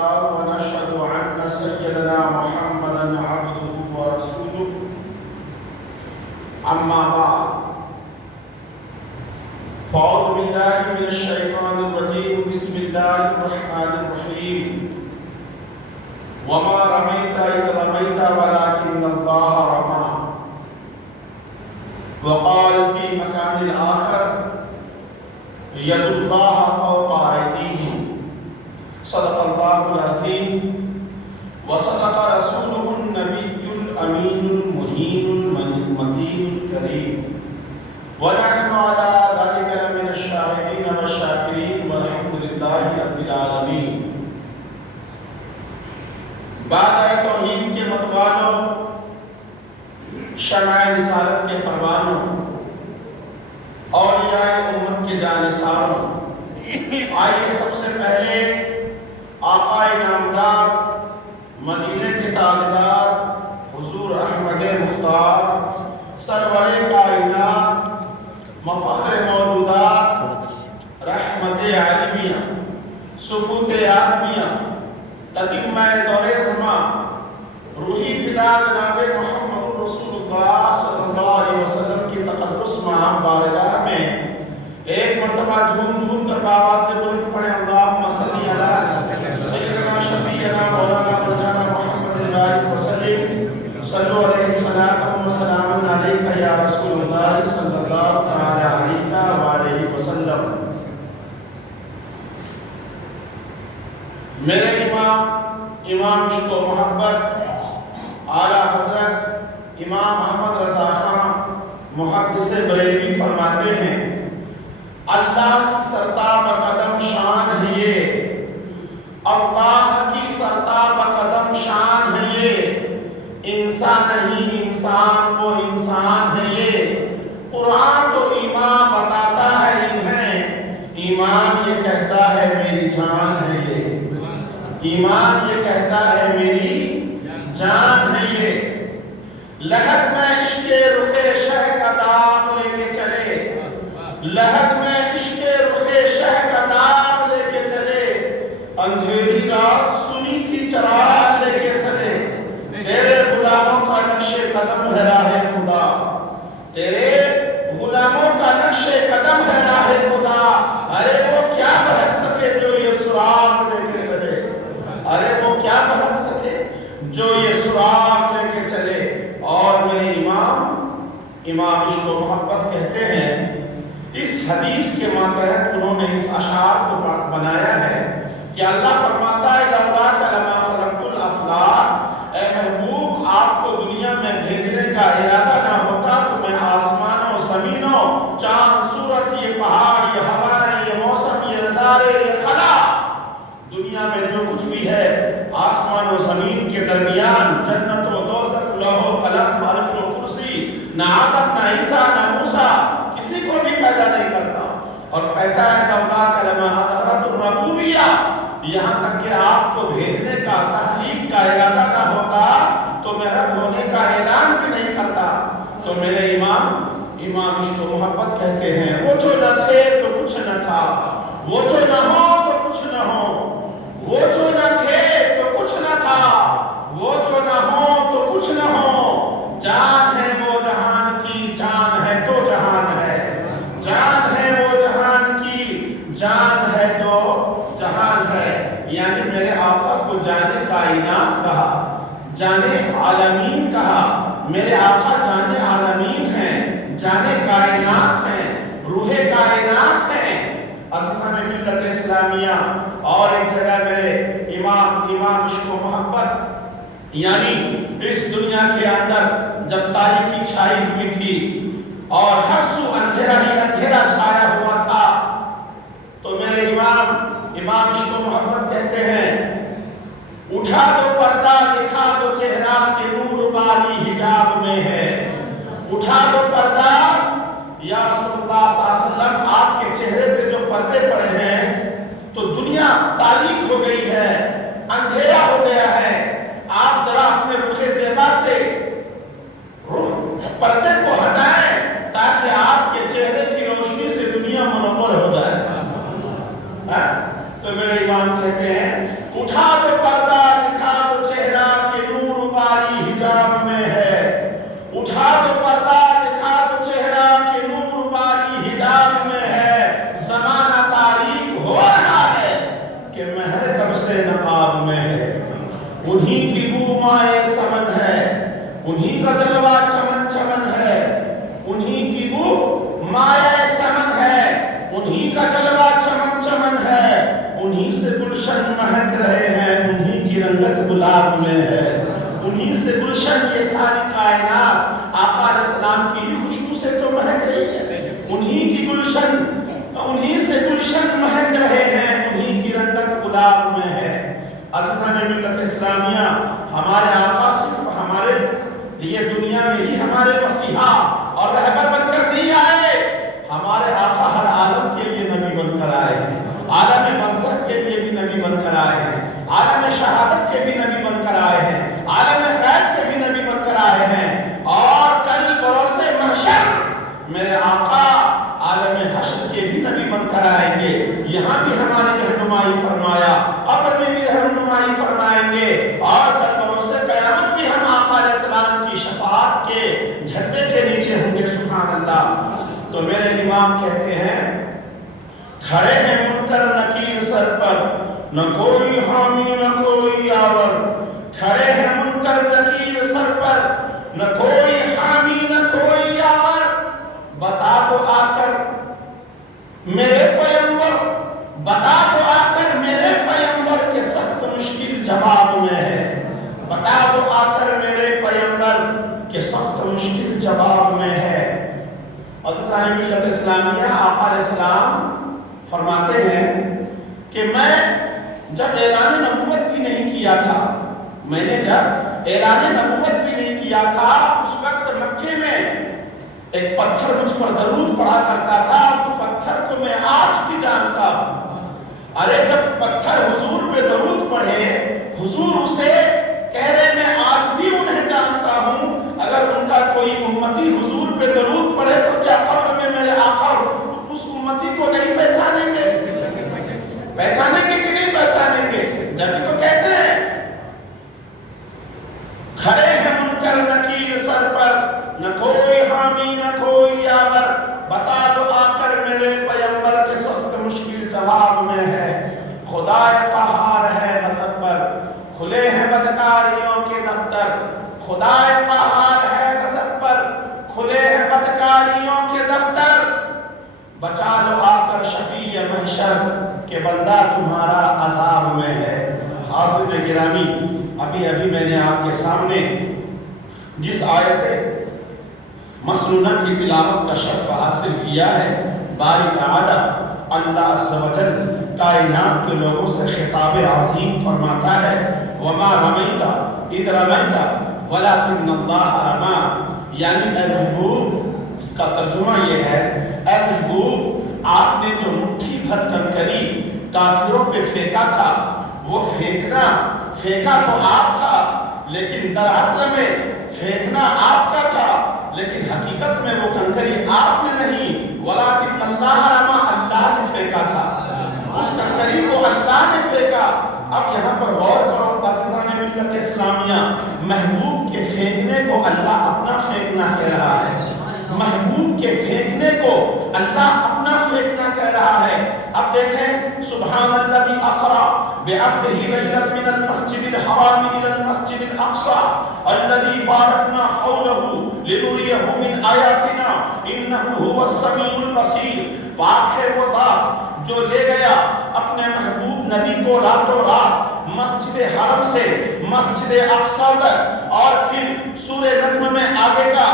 الله ونشهد أن سيدنا محمدا عبده ورسوله أما بعد فأعوذ بالله من الشيطان الرجيم بسم الله الرحمن الرحيم وما رميت إذ رميت ولكن الله رمى وقال في مكان آخر يد الله فوق أيديهم صدق الله العظيم وصدق رسوله النبي الأمين المهين المتين الكريم ونحن على ذلك لمن الشاهدين والشاكرين والحمد لله رب العالمين. بعد توحید کے متوالوں، شمع رسالت کے پروانوں، اولیاء امت کے جانثاروں، آئیے سب سے پہلے آقا نامدار، مدینے کے تاجدار حضور احمد مختار، سرور کائنات، مفخر موجودات، رحمت عالمیہ، سفوت عالمیہ، تتمہ دور زمان، روحی فدا جناب محمد رسول اللہ صلی اللہ علیہ وسلم کی تقدس معاب بارگاہ میں ایک مرتبہ جھوم جھوم کر بابا سے بلند پڑھیں اللہم صلی علی سیدنا شفیعنا مولانا مرجانا محمد الباری وسلم صلو علیہ صلاۃ و سلام علیکہ یا رسول اللہ صلی اللہ علیہ وسلم. میرے امام عشق و محبت اعلیٰ حضرت امام احمد رضا خان محدث بریلوی فرماتے ہیں اللہ کی سرتاب قدم شان ہے یہ، اللہ کی سرتاب قدم شان ہے یہ، انسان نہیں انسان وہ انسان ہے یہ. قرآن تو ایمان بتاتا ہے انہیں، ایمان یہ کہتا ہے میری جان ہے یہ، ایمان یہ کہتا ہے میری جان ہے یہ. لہد میں عشق رخ شہ کا داغ لے کے چلے، لہد میں عشق رخ شہ کا داغ لے کے چلے، اندھیری رات سنی تھی چراغ لے کے چلے. تیرے غلاموں کا نقش قدم ہے راہ خدا، تیرے غلاموں کا نقش قدم ہے راہ خدا. ارے وہ کیا بہت سکے جو یہ سراغ لے کے چلے، ارے وہ کیا بہت سکے جو یہ سراغ لے کے چلے. اور میرے امام عشق و محبت کہتے ہیں اس حدیث کے ماتحت انہوں نے اس اشعار کو بنایا ہے کہ اللہ فرماتا ہے لولاک لما خلقت الافلاک، اے محبوب آپ کو دنیا میں بھیجنے کا ارادہ نہ ہوتا تو میں آسمانوں زمینوں چاند سورج یہ پہاڑ یہ ہوائیں یہ موسم یہ نظارے یہ خلا دنیا میں جو کچھ بھی ہے آسمان و زمین کے درمیان جنت و دوزخ لوح و قلم عرش و کرسی نہ آدم نہ عیسیٰ نہ موسیٰ کسی کو بھی پیدا نہیں کرتا. اور کہتا ہے لولاک لما حضرت الربوبیہ، یہاں تک کہ آپ کو بھیجنے کا تخلیق کا ارادہ نہ ہوتا تو میں رب ہونے کا اعلان بھی نہیں کرتا. تو میرے امام عشق و محبت کہتے ہیں وہ جو نہ تھے تو کچھ نہ تھا، وہ جو نہ ہو تو کچھ نہ ہو، وہ جو نہ تھے تو کچھ نہ تھا، وہ جو نہ ہو تو کچھ نہ ہو. جان ہے وہ جہان کی جان ہے تو جہان ہے، جان ہے وہ جہان کی جان ہے تو جہان ہے. یعنی میرے آقا کو جانے کائنات کہا، جانے عالمین کہا. میرے آقا جانے عالمین ہیں، جانے کائنات ہیں، روح کائنات ہیں. عزیزان ملت اسلامیہ اور ایک جگہ میرے امام عشق و محبت یعنی اس دنیا کے اندر جب تاریکی چھائی ہوئی تھی اور ہر سو اندھیرا ہی اندھیرا چھایا ہوا تھا تو میرے امام عشق و محبت کہتے ہیں اٹھا دو پردہ دکھا دو چہرہ کہ نور بالی حجاب میں ہے. اٹھا دو پردہ یا رسول اللہ صلی اللہ علیہ وسلم آپ کے چہرے پہ جو پردے پڑے ہیں تو دنیا تاریک ہو گئی ہے، اندھیرا ہو گیا ہے. آپ ذرا اپنے رخ زیبا سے پردے کو ہٹائیں تاکہ آپ کے چہرے کی روشنی سے دنیا منور ہو جائے. تو میرے امام کہتے ہیں اٹھا دو जब से नकाब में है, उन्हीं की बू माए समन है, उन्हीं का जलवा चमन चमन है, उन्हीं की बू माए समन है, उन्हीं का जलवा चमन चमन है, उन्हीं से गुलशन महक रहे हैं, उन्हीं की रंगत गुलाब में है, उन्हीं से गुलशन ये सारी कायनात आका अलैहिस्सलाम की ही खुशबू से तो महक रही है, उन्हीं की गुलशन, उन्हीं से गुलशन महक रहे हैं, उन्हीं की रंगत गुलाब में है। अज़ीज़ान मिल्लत इस्लामिया, हमारे आका सिर्फ हमारे लिए दुनिया में ही हमारे मसीहा और रहबर बनकर नहीं आए, हमारे आका हर आलम के लिए नबी बनकर आए हैं, आलम बरज़ख के लिए भी नबी बनकर आए हैं, आलम शहादत के भी नबी बनकर आए हैं, आलम गैब के भी नबी बनकर आए हैं, और कल बरोसे महशर मेरे आका आलम हश्र के भी नबी बनकर आएंगे। यहाँ भी हमारी रहनुमाई फरमाया, कब्र में भी रहनुमाई फरमाएंगे, और कल बरोसे क़यामत भी हम आका अलैहिस्सलाम की शफाअत के झंडे के नीचे होंगे। सुभान अल्लाह। तो मेरे इमाम कहते हैं, खड़े हैं मुनकर नकीर सर पर, न कोई हामी न कोई यावर, खड़े हैं मुनकर नकीर सर पर, न कोई हामी न कोई यावर, बता दो आकर मेरे पैगंबर, बता दो आकर मेरे पैगंबर के सख्त मुश्किल जवाब में है, बता दो आकर मेरे पैगंबर के सख्त मुश्किल जवाब में है। अज़ीज़ान मिल्लत इस्लामिया, आका अलैहिस्सलाम फरमाते हैं कि मैं जब ऐलान नबूवत भी नहीं किया था, मैंने जब ऐलान नबूवत भी नहीं किया था, उस वक्त मक्के में एक पत्थर मुझ पर दरूद पढ़ा करता था, उस पत्थर को मैं आज भी जानता हूँ। अरे जब पत्थर हुजूर पे दरूद पढ़े, हुजूर उसे कह रहे मैं आज भी उन्हें जानता हूँ, अगर उनका कोई उम्मती हुजूर पे दरूद पढ़े तो क्या कब्र में मेरे आका उस उम्मती को नहीं पहचानेंगे? पहचानेंगे कि नहीं पहचानेंगे? जब तो कहते हैं खड़े हैं मुनकर नकीर सर पर, न कोई हामी न कोई यावर, बता दो आकर मेरे पैगंबर के सख्त मुश्किल जवाब में है। खुदाए कहार है गज़ब पर, खुले हैं बदकारियों के दफ्तर, खुदाए कहार है गज़ब पर, खुले हैं बदकारियों के दफ्तर, बचा लो आकर शफीए महशर के बंदा तुम्हारा अज़ाब में है। हाज़िर गिरामी, अभी अभी मैंने आपके सामने जिस आयत मसनूना की तिलावत का शर्फ हासिल किया है, बारी ताला अल्लाह अज़्ज़ व जल कायनात के लोगों से खिताब अज़ीम फरमाता है, वमा रमैता इद रमैता वलाकिन्नल्लाह रमा, यानी ऐ महबूब, इसका तर्जुमा ये है, ऐ महबूब आपने जो मुट्ठी भर कंकरी काफिरों पे फेंका था, वो फेंका तो आप था, लेकिन दरअसल में फेंकना आपका था, लेकिन हकीकत में वो कंकरी आपने नहीं, वलाकिन्नल्लाह रमा, अल्लाह ने फेंका था, उस कंकरी को अल्लाह ने फेंका। अब यहाँ पर गौर करो अज़ीज़ान मिल्लत इस्लामिया, महबूब के फेंकने को अल्लाह अपना फेंकना कह रहा है, महबूब के फेंकने को अल्लाह अपना फेंकना कह रहा है। अब देखें, सुब्हानल्लज़ी असरा बिअब्दिही लैलन मिनल मस्जिदिल हराम इलल मस्जिदिल अक़सा अल्लज़ी बारकना हौलहू लिनुरियहू मिन आयातिना इन्नहू हुवस समीउल बसीर। पाक है वो ज़ात जो ले गया अपने महबूब नबी को रातों रात मस्जिद हरम से मस्जिद अक़सा तक, और फिर सूरे नज्म में आगे का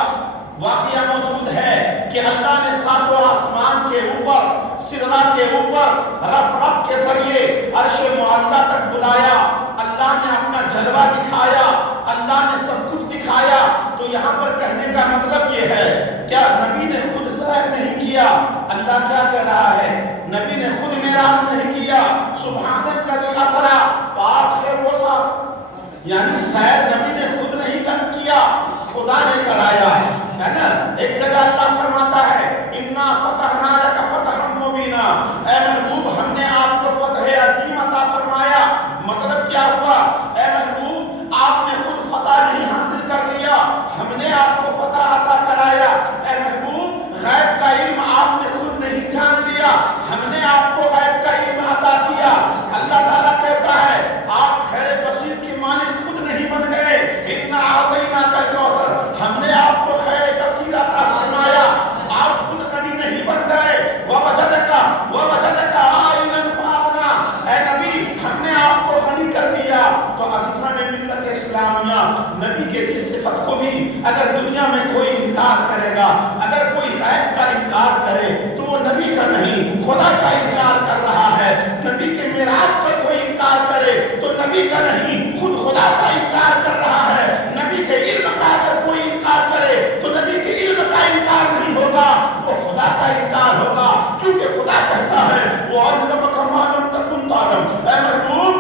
वाक़िया मौजूद है कि अल्लाह ने सातों आसमान के ऊपर, सिरला के ऊपर रफ़ के जरिए अर्श मुअल्ला तक बुलाया, अल्लाह ने अपना जलवा दिखाया, अल्लाह ने सब कुछ दिखाया। तो यहाँ पर कहने का मतलब ये है, क्या नबी ने खुद सैर नहीं किया? अल्लाह क्या कह रहा है, नबी ने खुद मेराज नहीं किया। सुब्हानल्लज़ी असरा, पाक है वो ज़ात, यानी सैर नबी ने खुद नहीं किया, खुदा ने कराया है ना। एक जगह अल्लाह फरमाता है, इन्ना फतहना लका फतहम मुबीना, ऐ महबूब हमने आपको फतह अज़ीम अता फरमाया। मतलब نبی کے اس صفت کو بھی اگر دنیا میں کوئی انکار کرے گا، اگر کوئی غیب کا انکار کرے تو وہ نبی کا نہیں خدا کا انکار کر رہا ہے۔ نبی کے معراج کا کوئی انکار کرے تو نبی کا نہیں خود خدا کا انکار کر رہا ہے۔ نبی کے علم کا اگر کوئی انکار کرے تو نبی کے علم کا انکار نہیں ہوگا، وہ خدا کا انکار ہوگا، کیونکہ خدا کہتا ہے وَعَلَّمَكَ مَا لَمْ تَكُنْ تَعْلَمْ، اے محبوب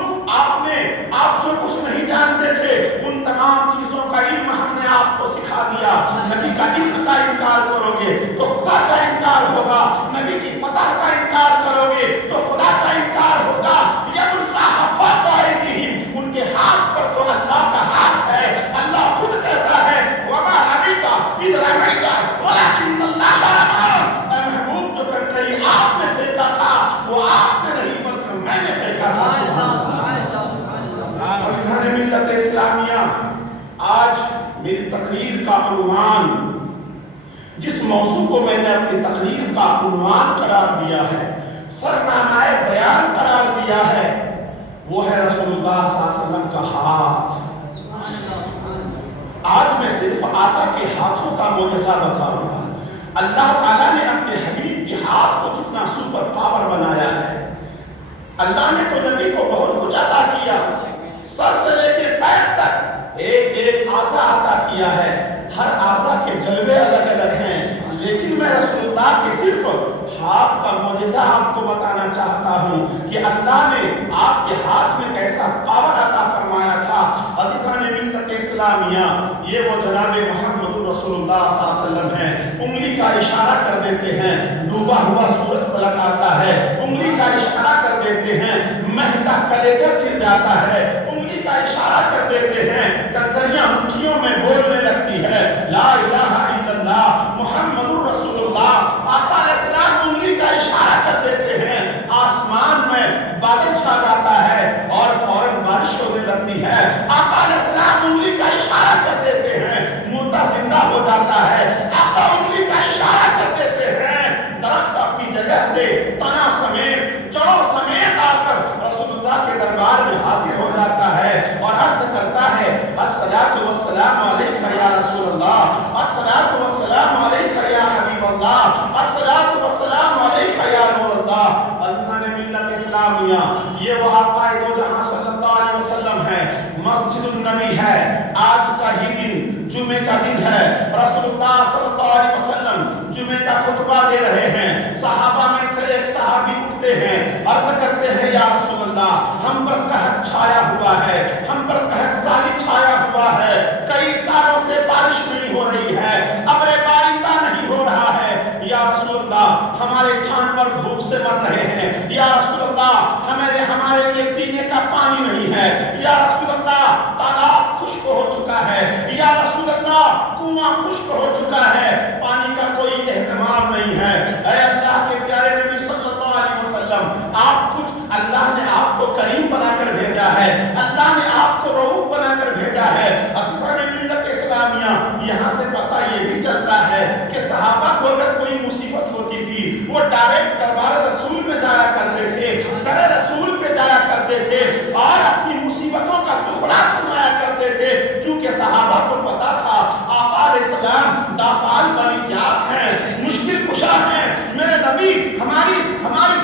آپ جو کچھ نہیں جانتے تھے ان تمام چیزوں کا علم ہم نے آپ کو سکھا دیا۔ نبی کا علم کا انکار کرو گے تو خدا کا انکار ہوگا، نبی کی فتح کا انکار کرو گے تو خدا کا انکار ہوگا۔ ید اللہ فوق ایدیہم، ان کے ہاتھ پر تو اللہ کا ہاتھ ہے۔ اللہ خود کہتا ہے وما رمیت اذ رمیت ولکن اللہ رمی، اے محبوب جو کنکری آپ نے پھینکا تھا وہ آپ نے نہیں بلکہ میں نے پھینکا تھا۔ ملت اسلامیہ، آج میری تقریر کا عنوان، جس موضوع کو میں نے اپنی تقریر کا عنوان قرار دیا ہے، سرنامہ بیان قرار دیا ہے، وہ ہے رسول اللہ صلی اللہ علیہ وسلم کا ہاتھ۔ آج میں صرف آقا کے ہاتھوں کا معجزہ بتاؤں گا۔ اللہ تعالیٰ نے اپنے حبیب کے ہاتھ کو کتنا سپر پاور بنایا ہے۔ اللہ نے تو نبی کو بہت کچھ عطا کیا، سر سے لے کے پیر تک ایک ایک اعضا عطا کیا ہے، ہر اعضا کے جلوے الگ الگ ہیں، لیکن میں رسول اللہ کے صرف ہاتھ کا معجزہ آپ کو بتانا چاہتا ہوں کہ اللہ نے آپ کے ہاتھ میں کیسا پاور عطا فرمایا تھا۔ عزیزان ملت اسلامیہ، یہ وہ جناب محمد رسول اللہ صلی اللہ علیہ وسلم ہیں، انگلی کا اشارہ کر دیتے ہیں ڈوبا ہوا سورج پلٹ آتا ہے، انگلی کا اشارہ کر دیتے ہیں مہکا کلیجہ چھل جاتا ہے، انگلی کا اشارہ کر دیتے ہیں کنکریاں مٹھیوں میں بولنے لگتی ہے لا الہ الا اللہ محمد رسول اللہ۔ آقا علیہ السلام انگلی کا اشارہ کر دیتے ہیں، آسمان میں بادل چھا جاتا ہے اور فوراً بارش ہونے لگتی ہے۔ آقا علیہ السلام انگلی کا اشارہ کر دیتے ہیں، مردہ زندہ ہو جاتا ہے۔ آقا انگلی کا اشارہ کر دیتے ہیں، درخت اپنی جگہ سے تنا سمیت جڑوں سمیت آ کر رسول اللہ کے دربار میں حاضر ہو جاتا ہے اور عرض کرتا ہے الصلاۃ والسلام علیک یا رسول اللہ، الصلاۃ والسلام علیک یا حبیب اللہ، الصلاۃ والسلام علیک یا نور اللہ۔ اللہ نے ملت اسلامیہ، یہ وہ آقا دو جہاں صلی اللہ علیہ وسلم ہے، مسجد النبی ہے، آج کا ہی دن جمعے کا دن ہے، رسول اللہ صلی اللہ علیہ وسلم جمعے کا خطبہ دے رہے ہیں، صحابہ میں سے ایک صحابی اٹھتے ہیں، عرض کرتے ہیں یا رسول اللہ ہم پر قحط چھایا ہوا ہے، ہم پر قحط زاری چھایا ہوا ہے، کئی سالوں سے بارش نہیں ہو رہی ہے، ابر بارندہ نہیں ہو رہا ہے، یا رسول اللہ ہمارے جانور بھوک سے مر رہے ہیں، یا رسول اللہ ہمارے لیے پینے کا پانی نہیں ہے، یا رسول اللہ تالاب خشک ہو چکا ہے، یا رسول اللہ کنواں خشک ہو چکا ہے، پانی کا کوئی اہتمام نہیں ہے۔ اے اللہ کے پیارے نبی صلی اللہ علیہ وسلم، آپ کچھ اللہ نے آپ کو کریم بنا کر بھیجا ہے، اللہ نے آپ کو رؤوف بنا کر بھیجا ہے۔ افسر ملت اسلامیہ، یہاں سے پتہ یہ بھی چلتا ہے کہ صحابہ کو اگر کوئی مصیبت ہوتی تھی وہ ڈائریکٹ دربار رسول میں جایا کرتے تھے، در رسول پہ جایا کرتے تھے اور اپنی مصیبتوں کا دکھڑا سنایا کرتے تھے، کیونکہ صحابہ کو پتا تھا آقا علیہ السلام دافعال بلیات ہیں، مشکل کشا ہیں، میرے نبی ہماری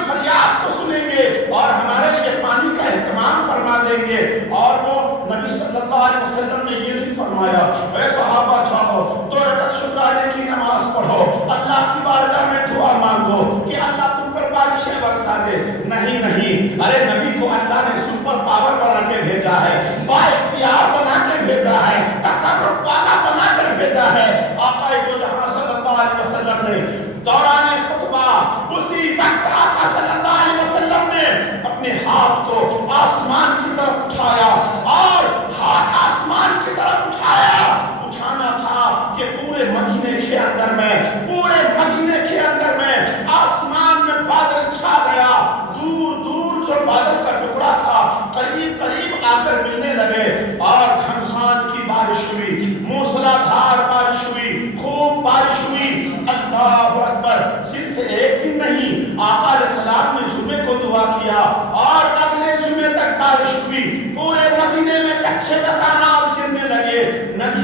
فریاد کو سنیں گے اور ہمارے لیے پانی کا اہتمام فرما دیں گے۔ اور وہ نبی صلی اللہ علیہ وسلم نے یہ نہیں فرمایا اے صحابہ جاؤ 2 رکعت شکرانے کی نماز پڑھو، اللہ کی بارگاہ میں دعا مانگو کہ اللہ تم پر بارشیں برسا دے، نہیں۔ ارے نبی کو اللہ نے سپر پاور بنا کے بھیجا ہے، با اختیار بنا کے بھیجا ہے، تصرف والا بنا کر بھیجا ہے۔ آقا دو جہاں صلی اللہ علیہ وسلم نے دوران خطبہ اسی وقت آقا صلی اللہ علیہ وسلم نے اپنے ہاتھ کو آسمان کی طرف اٹھایا اور ہاتھ آسمان کی طرف اٹھانا تھا کہ پورے مدینے کے اندر میں آسمان میں بادل چھا گیا، دور جو بادل کا ٹکڑا تھا قریب آ کر ملنے لگے اور گھمسان کی بارش ہوئی، موسلادھار بارش ہوئی، خوب بارش ہوئی۔ اللہ اکبر، صرف ایک دن نہیں، آقا علیہ السلام نے جمعے کو دعا کیا اور اگلے جمعے تک بارش ہوئی، پورے مدینے میں کچے مکانات گرنے لگے،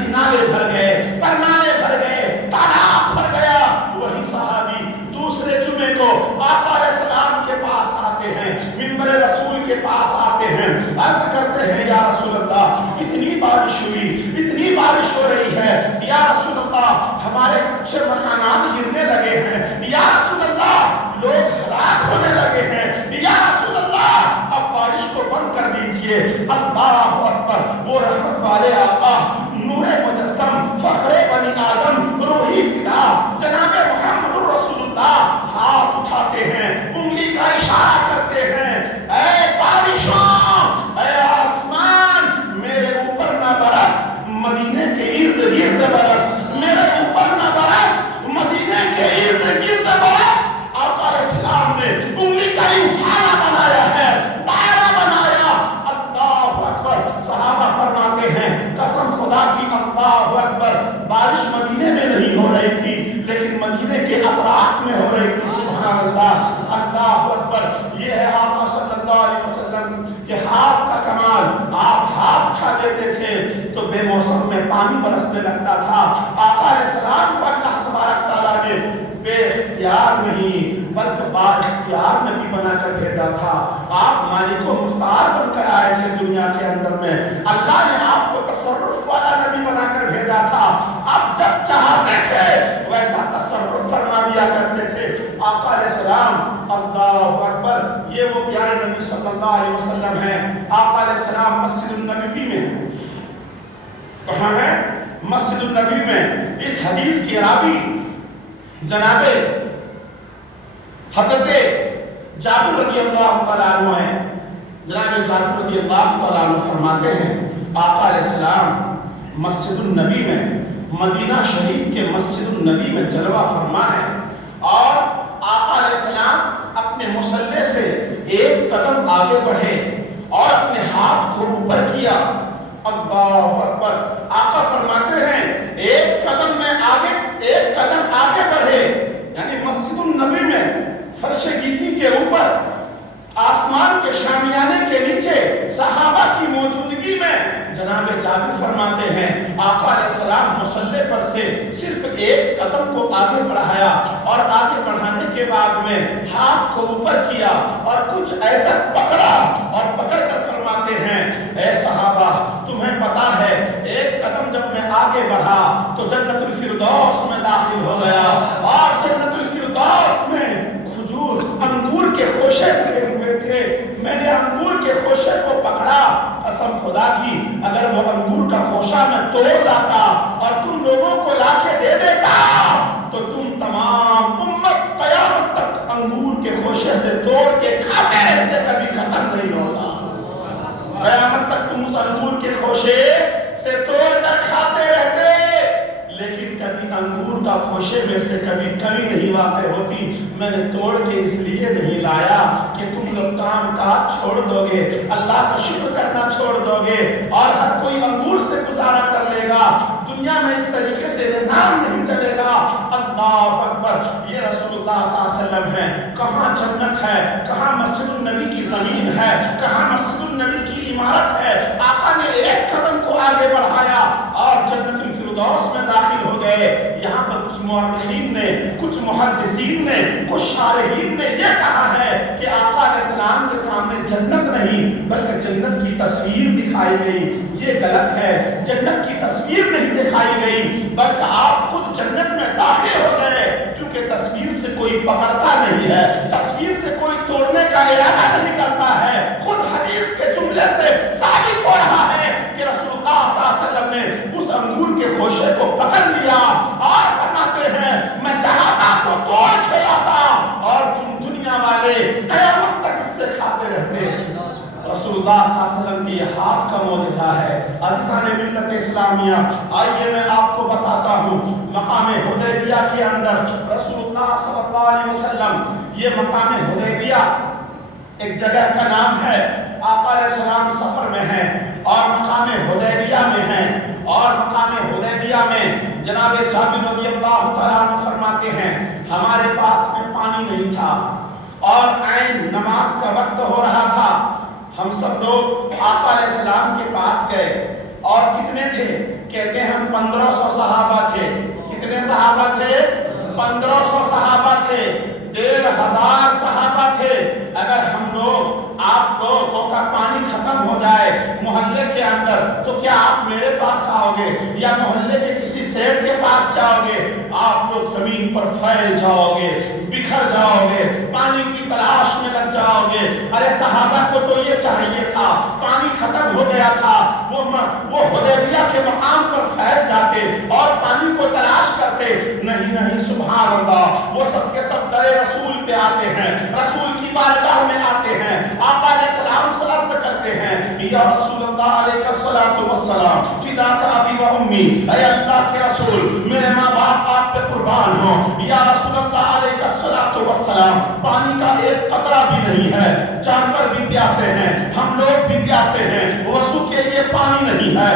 नाले भर गए, परनाले भर गए, तालाब भर गया। वही सहाबी दूसरे जुमे को आका अलैहिस्सलाम के पास आते हैं, मिंबर रसूल के पास आते हैं, अर्ज करते हैं या रसूल अल्लाह इतनी बारिश हुई, इतनी बारिश हो रही है, या रसूल अल्लाह हमारे कच्चे मकानात गिरने लगे हैं, या रसूल अल्लाह लोग हलाक होने लगे हैं, या रसूल अल्लाह अब बारिश को बंद कर दीजिए। अल्लाह अकबर, वो रहमत वाले आका नूरे मुजस्सम फखरे बनी आदम रूही फिदा जनाबे मुहम्मदुर रसूलुल्लाह हाथ उठाते हैं, उंगली का इशारा करते हैं, ऐ बारिशों, ऐ आसमान मेरे ऊपर ना बरस, मदीने के इर्द गिर्द बरस, मेरे ऊपर ना बरस, मदीने के इर्द गिर्द बरस। आका अलैहिस्सलाम ने उंगली का इशारा बनाया है, दायरा बनाया। अल्लाहु अकबर, सहाबा फरमाते हैं कसम खुदा की अल्लाहु अकबर, बारिश मदीने में नहीं हो रही थी लेकिन मदीने के अतराफ में हो रही थी। सुभान अल्लाह, अल्लाहु अकबर। ये है आका सल्लल्लाहु अलैहि वसल्लम के हाथ का कमाल। आप हाथ उठा देते थे तो बेमौसम में पानी बरसने लगता था। आका अलैहिस्सलाम को अल्लाह तबारक तआला ने बेइख्तियार नहीं बल्कि बाइख्तियार नबी बनाकर भेजा था। आप मालिको मुख्तार बनकर आए थे दुनिया के अंदर में, अल्लाह ने आपको तसर्रुफ वाला नबी बनाकर भेजा था। आप जब चाहते थे वैसा तसर्रुफ फरमा दिया करते थे। आका अलैहिस्सलाम, अल्लाहु अकबर, ये वो प्यारे नबी सल्लल्लाहु अलैहि वसल्लम हैं। आका अलैहिस्सलाम मस्जिदुन नबवी में, कहाँ है? मस्जिदुन नबवी में। इस हदीस की रावी जनाबे हज़रत जाबिर रज़ियल्लाहु तआला अन्हु हैं। जनाबे जाबिर रज़ियल्लाहु तआला अन्हु फरमाते हैं आका अलैहिस्सलाम मस्जिदुन नबी में, मदीना शरीफ के मस्जिदुन नबी में जलवा फरमा है और आका अलैहिस्सलाम अपने मुसल्ले से एक कदम आगे बढ़े और अपने हाथ को ऊपर किया। अल्लाहु अकबर। आका फरमाते हैं एक कदम में आगे, एक कदम आगे बढ़े, यानी मस्जिदुन नबी में फर्श गीती के ऊपर आसमान के शामियाने के नीचे सहाबा की मौजूदगी में जनाबे जाबिर फरमाते हैं आका अलैहिस्सलाम मुसल्ले पर से सिर्फ एक कदम को आगे बढ़ाया और आगे बढ़ाने के बाद में हाथ को ऊपर किया और कुछ ऐसा पकड़ा और पकड़ कर फरमाते हैं ऐ सहाबा तुम्हें पता है एक कदम जब मैं आगे बढ़ा तो जन्नतुल फिरदौस में दाखिल हो गया और जन्नतुल फिरदौस में खजूर अंगूर के खोशे लगे हुए थे। मैंने अंगूर के खोशे को पकड़ा, कसम खुदा की अगर वो अंगूर का खोशा मैं तोड़ लाता और तुम लोगों को लाके दे देता तो तुम तमाम उम्मत क़यामत तक अंगूर के खोशे से तोड़ के खाते रहते, कभी खत्म नहीं होगा। क़यामत तक तुम उस अंगूर के खोशे से तोड़ कर खाते रहते, लेकिन कभी अंगूर का खोशे में से कभी कमी नहीं वाक़ होती। मैंने तोड़ के इसलिए नहीं लाया कि तुम लोग काम काज छोड़ दोगे, अल्लाह का शुक्र करना छोड़ दोगे और हर कोई अंगूर से गुजारा कर लेगा। दुनिया में इस तरीके से निज़ाम नहीं चलेगा। अल्लाह अकबर। ये रसूलुल्लाह सल्लल्लाहु अलैहि वसल्लम है। कहाँ जन्नत है, कहाँ मस्जिदुन नबी की ज़मीन है, कहाँ मस्जिदुन नबी की इमारत है। आका ने एक कदम को आगे बढ़ाया और जन्नतुल फिरदौस में दाखिल हो गए। यहाँ पर कुछ मुअर्रिखीन ने, कुछ मुहद्दिसीन ने, कुछ शारिहीन ने यह कहा है कि आका अलैहिस्सलाम के सामने जन्नत नहीं बल्कि जन्नत की तस्वीर दिखाई गई। ये गलत है, जन्नत की तस्वीर नहीं दिखाई गई बल्कि आप खुद जन्नत में दाखिल हो गए, क्योंकि तस्वीर से कोई पकड़ता नहीं है, तस्वीर से कोई तोड़ने का इरादा नहीं करता है। खुद हदीस के जुमले से साबित हो रहा है कि रसूलुल्लाह सल्लल्लाहु अलैहि वसल्लम ने उस अंगूर के खोशे को पकड़ लिया और फरमाते हैं मैं चाहता तो तोड़ खिलाता और तुम दुनिया वाले क़यामत तक इससे खाते रहते। रसूलुल्लाह सल्लल्लाहु अलैहि वसल्लम की ये हाथ का मौजज़ा है। अज़ीज़ान मिल्लत इस्लामिया, आइए मैं आपको बताता हूँ मकाम हुदैबिया के अंदर रसूलुल्लाह सल्लल्लाहु अलैहि वसल्लम, ये मकाम हुदैबिया एक जगह का नाम है। आका अलैहिस्सलाम सफर में हैं और मकाम हुदैबिया में हैं और मकाम हुदैबिया में जनाबे जाबिर रज़ियल्लाहु तआला अन्हु फरमाते हैं हमारे पास में पानी नहीं था और ऐन नमाज का वक्त हो रहा था। हम सब लोग आका अलैहिस्सलाम के पास गए और कितने थे? کہتے ہیں ہم 1500 صحابہ تھے. کتنے صحابہ تھے؟ 1500 صحابہ تھے. 1500 صحابہ تھے. اگر ہم لوگ آپ لوگوں کا پانی ختم ہو جائے محلے کے اندر تو کیا آپ میرے پاس آؤ گے یا محلے کے کسی سیٹ کے پاس جاؤ گے؟ آپ لوگ زمین پر پھیل جاؤ گے, بکھر جاؤ گے, پانی کی تلاش میں لگ جاؤ گے. ارے صحابہ کو تو یہ چاہیے تھا, پانی ختم ہو گیا تھا, وہ حدیبیہ کے مقام پر پھیل جاتے اور پانی کو تلاش کرتے. نہیں سبحان اللہ, وہ سب کے سب در رسول پہ آتے ہیں, رسول کی بارگاہ میں آتے ہیں, آقا علیہ السلام سے عرض کرتے ہیں یا رسول اللہ علیہ الصلوۃ والسلام فداک ابی و امی, اے اللہ کے رسول میرے ماں باپ آپ پہ قربان ہوں. یا رسول اللہ علیہ الصلوۃ والسلام پانی کا ایک قطرہ بھی نہیں ہے, جانور بھی پیاسے ہیں, ہم لوگ بھی پیاسے ہیں, وضو کے لیے پانی نہیں ہے,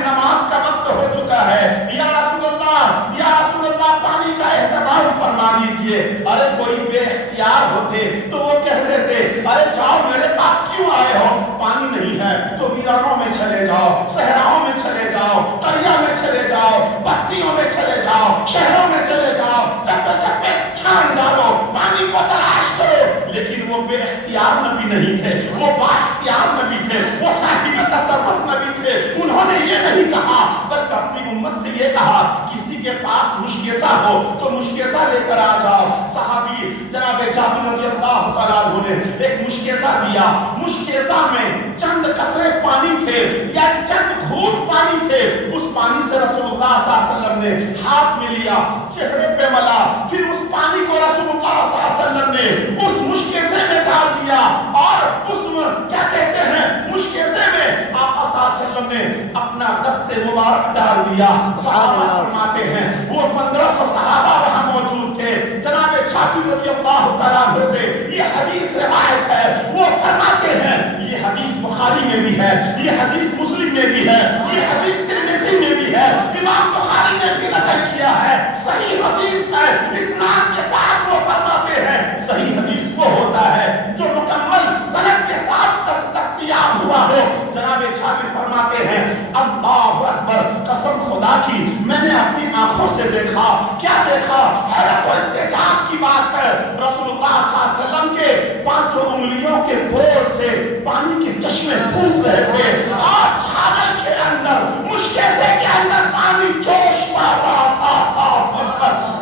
نماز کا وقت ہو چکا ہے. یا رسول اللہ پانی کا اہتمام فرما دیجیے. ارے کوئی بے اختیار ہوتے تو وہ کہہ دیتے ارے جاؤ میرے پاس کیوں آئے ہو, پانی نہیں ہے تو ویرانوں میں چلے جاؤ, صحراؤں میں چلے جاؤ, قریا میں چلے جاؤ, بستیوں میں چلے جاؤ, شہروں میں چلے جاؤ, چپے چپے چھان ڈالو, پانی کو تلاش کرو. لیکن وہ بے اختیار نبی نہیں تھے, وہ با اختیار نبی تھے, وہ صاحب تصرف نبی تھے. انہوں نے یہ نہیں کہا بلکہ اپنی امت سے یہ کہا کسی کے پاس مشکیزہ ہو تو مشکیزہ لے کر آ جاؤ. صحابی جناب جابر رضی اللہ تعالیٰ عنہ نے ایک مشکیزہ دیا. مشکیزہ میں چند قطرے پانی تھے یا چند گھونٹ پانی تھے. اس پانی سے رسول اللہ صلی اللہ علیہ وسلم نے ہاتھ میں لیا, چہرے پہ ملا, پھر اس پانی کو رسول اللہ صلی اللہ علیہ وسلم نے اس مشکیزے میں ڈال دیا اور اس کیا کہتے ہیں مشکیزے میں آقا صلی اللہ علیہ وسلم نے اپنا دست مبارک ڈال دیا. صحابہ فرماتے ہیں وہ 1500 صحابہ وہاں موجود تھے. جناب جابر رضی اللہ تعالیٰ عنہ سے یہ حدیث روایت ہے, وہ فرماتے ہیں یہ حدیث بخاری میں بھی ہے, یہ حدیث مسلم میں بھی ہے, یہ حدیث ترمذی میں بھی ہے, امام بخاری نے بھی نقل کیا ہے, صحیح حدیث ہے. اسناد کے ساتھ وہ فرماتے ہیں صحیح حدیث وہ ہوتا ہے جو مکمل سند کے ساتھ دستیاب ہوا ہو. جناب جابر فرماتے ہیں اللہ اکبر, قسم خدا کی میں نے اپنی آنکھوں سے دیکھا. کیا دیکھا؟ حیرت و استعجاب کی بات ہے. رسول اللہ صلی اللہ علیہ وسلم کے 5 انگلیوں کے بول سے پانی کے چشمے پھوٹ رہے تھے اور چھاول کے اندر مشکیزے کے اندر پانی جوش پا رہا تھا.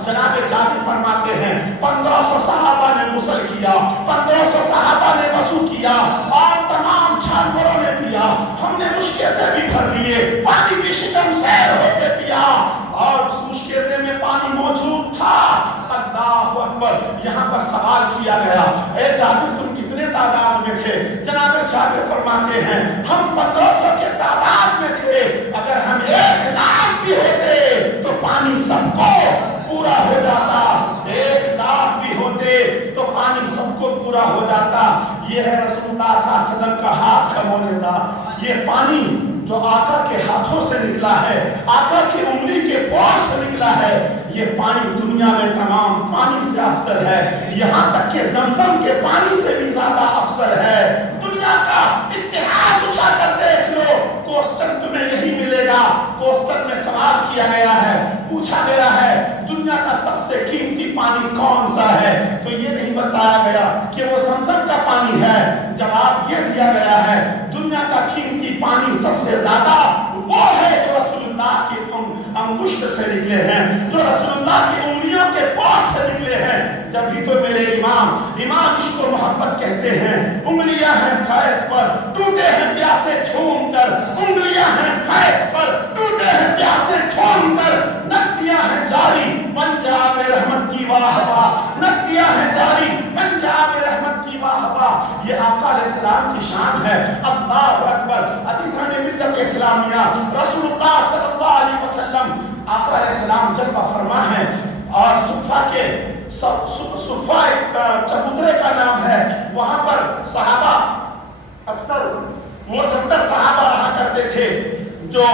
جناب جابر فرماتے ہیں 1500 صحابہ نے غسل کیا, 1500 صحابہ نے وضو کیا اور تمام جانوروں نے پیا. ہم نے مشکیزے بھی بھر لیے, پانی کی شکم سیر ہوتے پیا اور اس مشکیزے میں پانی موجود تھا. اللہ اکبر. یہاں پر سوال کیا گیا اے جابر تم کتنے تعداد میں تھے؟ جناب جابر فرماتے ہیں ہم 1500 کے تعداد میں تھے. اگر ہم 1 لاکھ بھی ہوتے تو پانی سب کو پورا ہو جاتا. 1 لاکھ بھی ہوتے تو پانی سب کو پورا ہو جاتا. یہ ہے رسول اللہ صلی اللہ علیہ وسلم کا ہاتھ کا معجزہ. یہ پانی جو آقا کے ہاتھوں سے نکلا ہے, آقا کی انگلی کے پور سے نکلا ہے, یہ پانی دنیا میں تمام پانی سے افضل ہے. یہاں تک کہ زمزم کے پانی سے بھی زیادہ افضل ہے. دنیا کا اتحاد اٹھا کر دیکھ لو, کوسچن تمہیں یہی ملے گا. کوسچن میں سوال کیا گیا ہے, پوچھا گیا ہے دنیا کا سب سے قیمتی پانی کون سا ہے, تو یہ نہیں بتایا گیا کہ وہ زمزم کا پانی ہے. جواب یہ دیا گیا ہے دنیا کا قیمتی پانی سب سے زیادہ وہ ہے جو رسول اللہ کی انگشت سے نکلے ہیں, جو رسول اللہ کی انگلیوں کے پور سے نکلے ہیں. جب بھی تو میرے امام عشق و محبت کہتے ہیں انگلیاں ہیں فیض پر ٹوٹے ہیں پیاسے چھوم کر, انگلیاں ہیں فیض پر ٹوٹے ہیں پیاسے چھوم کر, نقطیاں ہیں جاری پنجاب رحمت کی واہ واہ, نقطیاں ہیں جاری پنجاب رحمت کی واہ واہ. یہ آقا علیہ السلام کی شان ہے. اللہ اکبر. عزیزان ملت اسلامیہ, رسول اللہ صلی اللہ علیہ وسلم آقا علیہ السلام جلوہ فرما ہے اور صفا کے صفا ایک چبوترے کا نام ہے, وہاں پر صحابہ اکثر وہ 70 صحابہ رہا کرتے تھے جو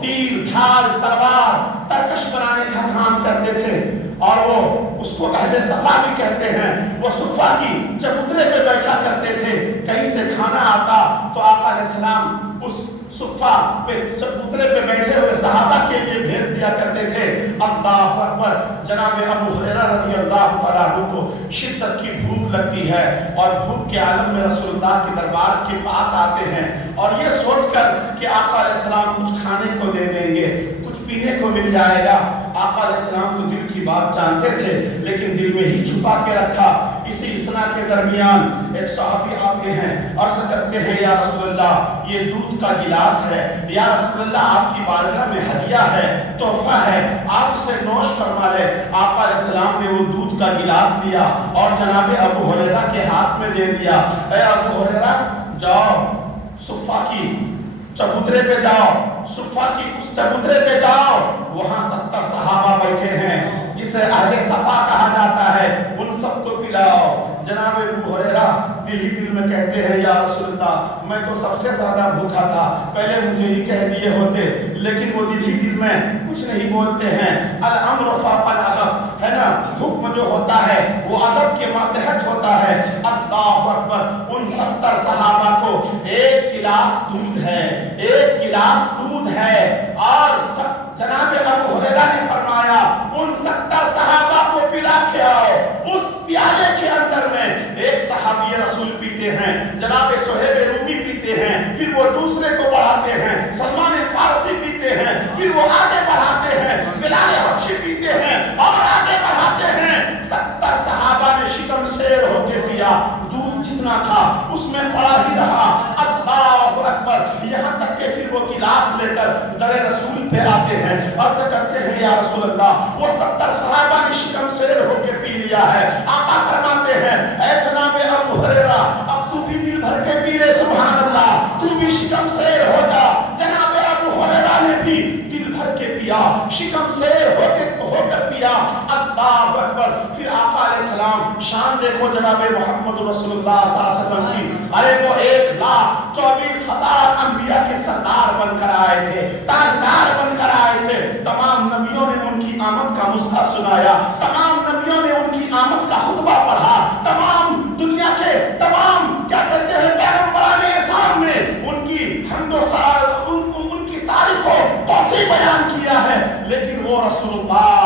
تیر, ڈھال, تلوار, ترکش بنانے کا کام کرتے تھے اور وہ اس کو اہل صفا بھی کہتے ہیں. وہ صفا کی چبوترے پہ بیٹھا کرتے تھے. کہیں سے کھانا آتا تو آقا علیہ السلام اس सुफ़ा पे चबूतरे पे बैठे हुए सहाबा के लिए भेज दिया करते थे। अल्लाह अकबर। जनाब अबू हुरैरा रज़ी अल्लाह तआला अन्हु को शिद्दत की भूख लगती है और भूख के आलम में रसूलुल्लाह के दरबार के पास आते हैं और ये सोचकर कि आका अलैहिस्सलाम कुछ खाने को दे देंगे, कुछ पीने को मिल जाएगा। आका अलैहिस्सलाम तो दिल की बात जानते थे लेकिन दिल में ही छुपा के रखा। इसी इसना के दरमियान एक सहाबी आते हैं, अर्ज़ करते हैं या रसूलल्लाह ये दूध का गिलास है, या रसूलल्लाह आपकी बारगाह में हदिया है, तोहफा है, आप इसे नोश फरमा ले। आका अलैहिस्सलाम ने वो दूध का गिलास लिया और जनाब अबू हुरैरा के हाथ में दे दिया। ए अबू हुरैरा जाओ सुफ़ा की चबूतरे पे जाओ, सुफ़ा की उस चबूतरे पे जाओ, वहां 70 सहाबा बैठे हैं, इसे अहले सफा कहा जाता है, उन सबको पिलाओ। जनाब अबू हुरैरा दिल ही दिल में कहते हैं या रसूलल्लाह मैं तो सबसे ज्यादा भूखा था, पहले मुझे ही कह दिए होते, लेकिन वो दिल ही दिल में कुछ नहीं बोलते हैं। अल अम्र फ़ौक़ल अदब है ना, हुक्म जो होता है वो अदब के मातहत होता है। अल्लाहु अकबर। उन 70 सहाबा को एक गिलास दूध है, एक गिलास दूध है और जनाब अबू हुरैरा ने फरमाया उन 70 सहाबा को पिला के आओ। उस प्याले के अंदर में एक सहाबी रसूल पीते हैं, जनाब सुहैब रूमी पीते हैं, फिर वो दूसरे को बढ़ाते हैं, सलमान फारसी पीते हैं, फिर वो आगे बढ़ाते हैं, बिलाल हबशी पीते हैं और आगे बढ़ाते हैं। 70 सहाबा ने शिकम शेर होके पिया, दूध जितना था उसमें पड़ा ही रहा। अल्लाहु अकबर। यहाँ तक कि फिर वो गिलास लेकर दरे रसूल पे आते हैं, अर्ज़ करते हैं या रसूल अल्लाह वो 70 सहाबा ने शिकम शेर होके पी लिया है। आका फरमाते हैं ऐ जनाब अबू हुरैरा अब तू भी दिल भर के पी ले, सुभान अल्लाह, तू भी शिकम शेर हो जा। जनाब अबू हुरैरा ने भी दिल भर के पिया, शिकम शेर होकर पिया। अल्लाहु अकबर। फिर आका अलैहिस्सलाम शान देखो जनाब मोहम्मद रसूलुल्लाह सल्लल्लाहु अलैहि वसल्लम की, अरे वो 1,24,000 अंबिया के सरदार बनकर आए थे, ताजदार बनकर आए थे। तमाम नबियों ने उनकी आमद का मुस्का सुनाया, तमाम नबियों ने उनकी आमद का खुतबा पढ़ा, तमाम दुनिया के तमाम क्या कहते हैं पैगंबराने सामने उनकी हमदो उनकी तारीफों तौसीफ बयान किया है। लेकिन वो रसूलुल्लाह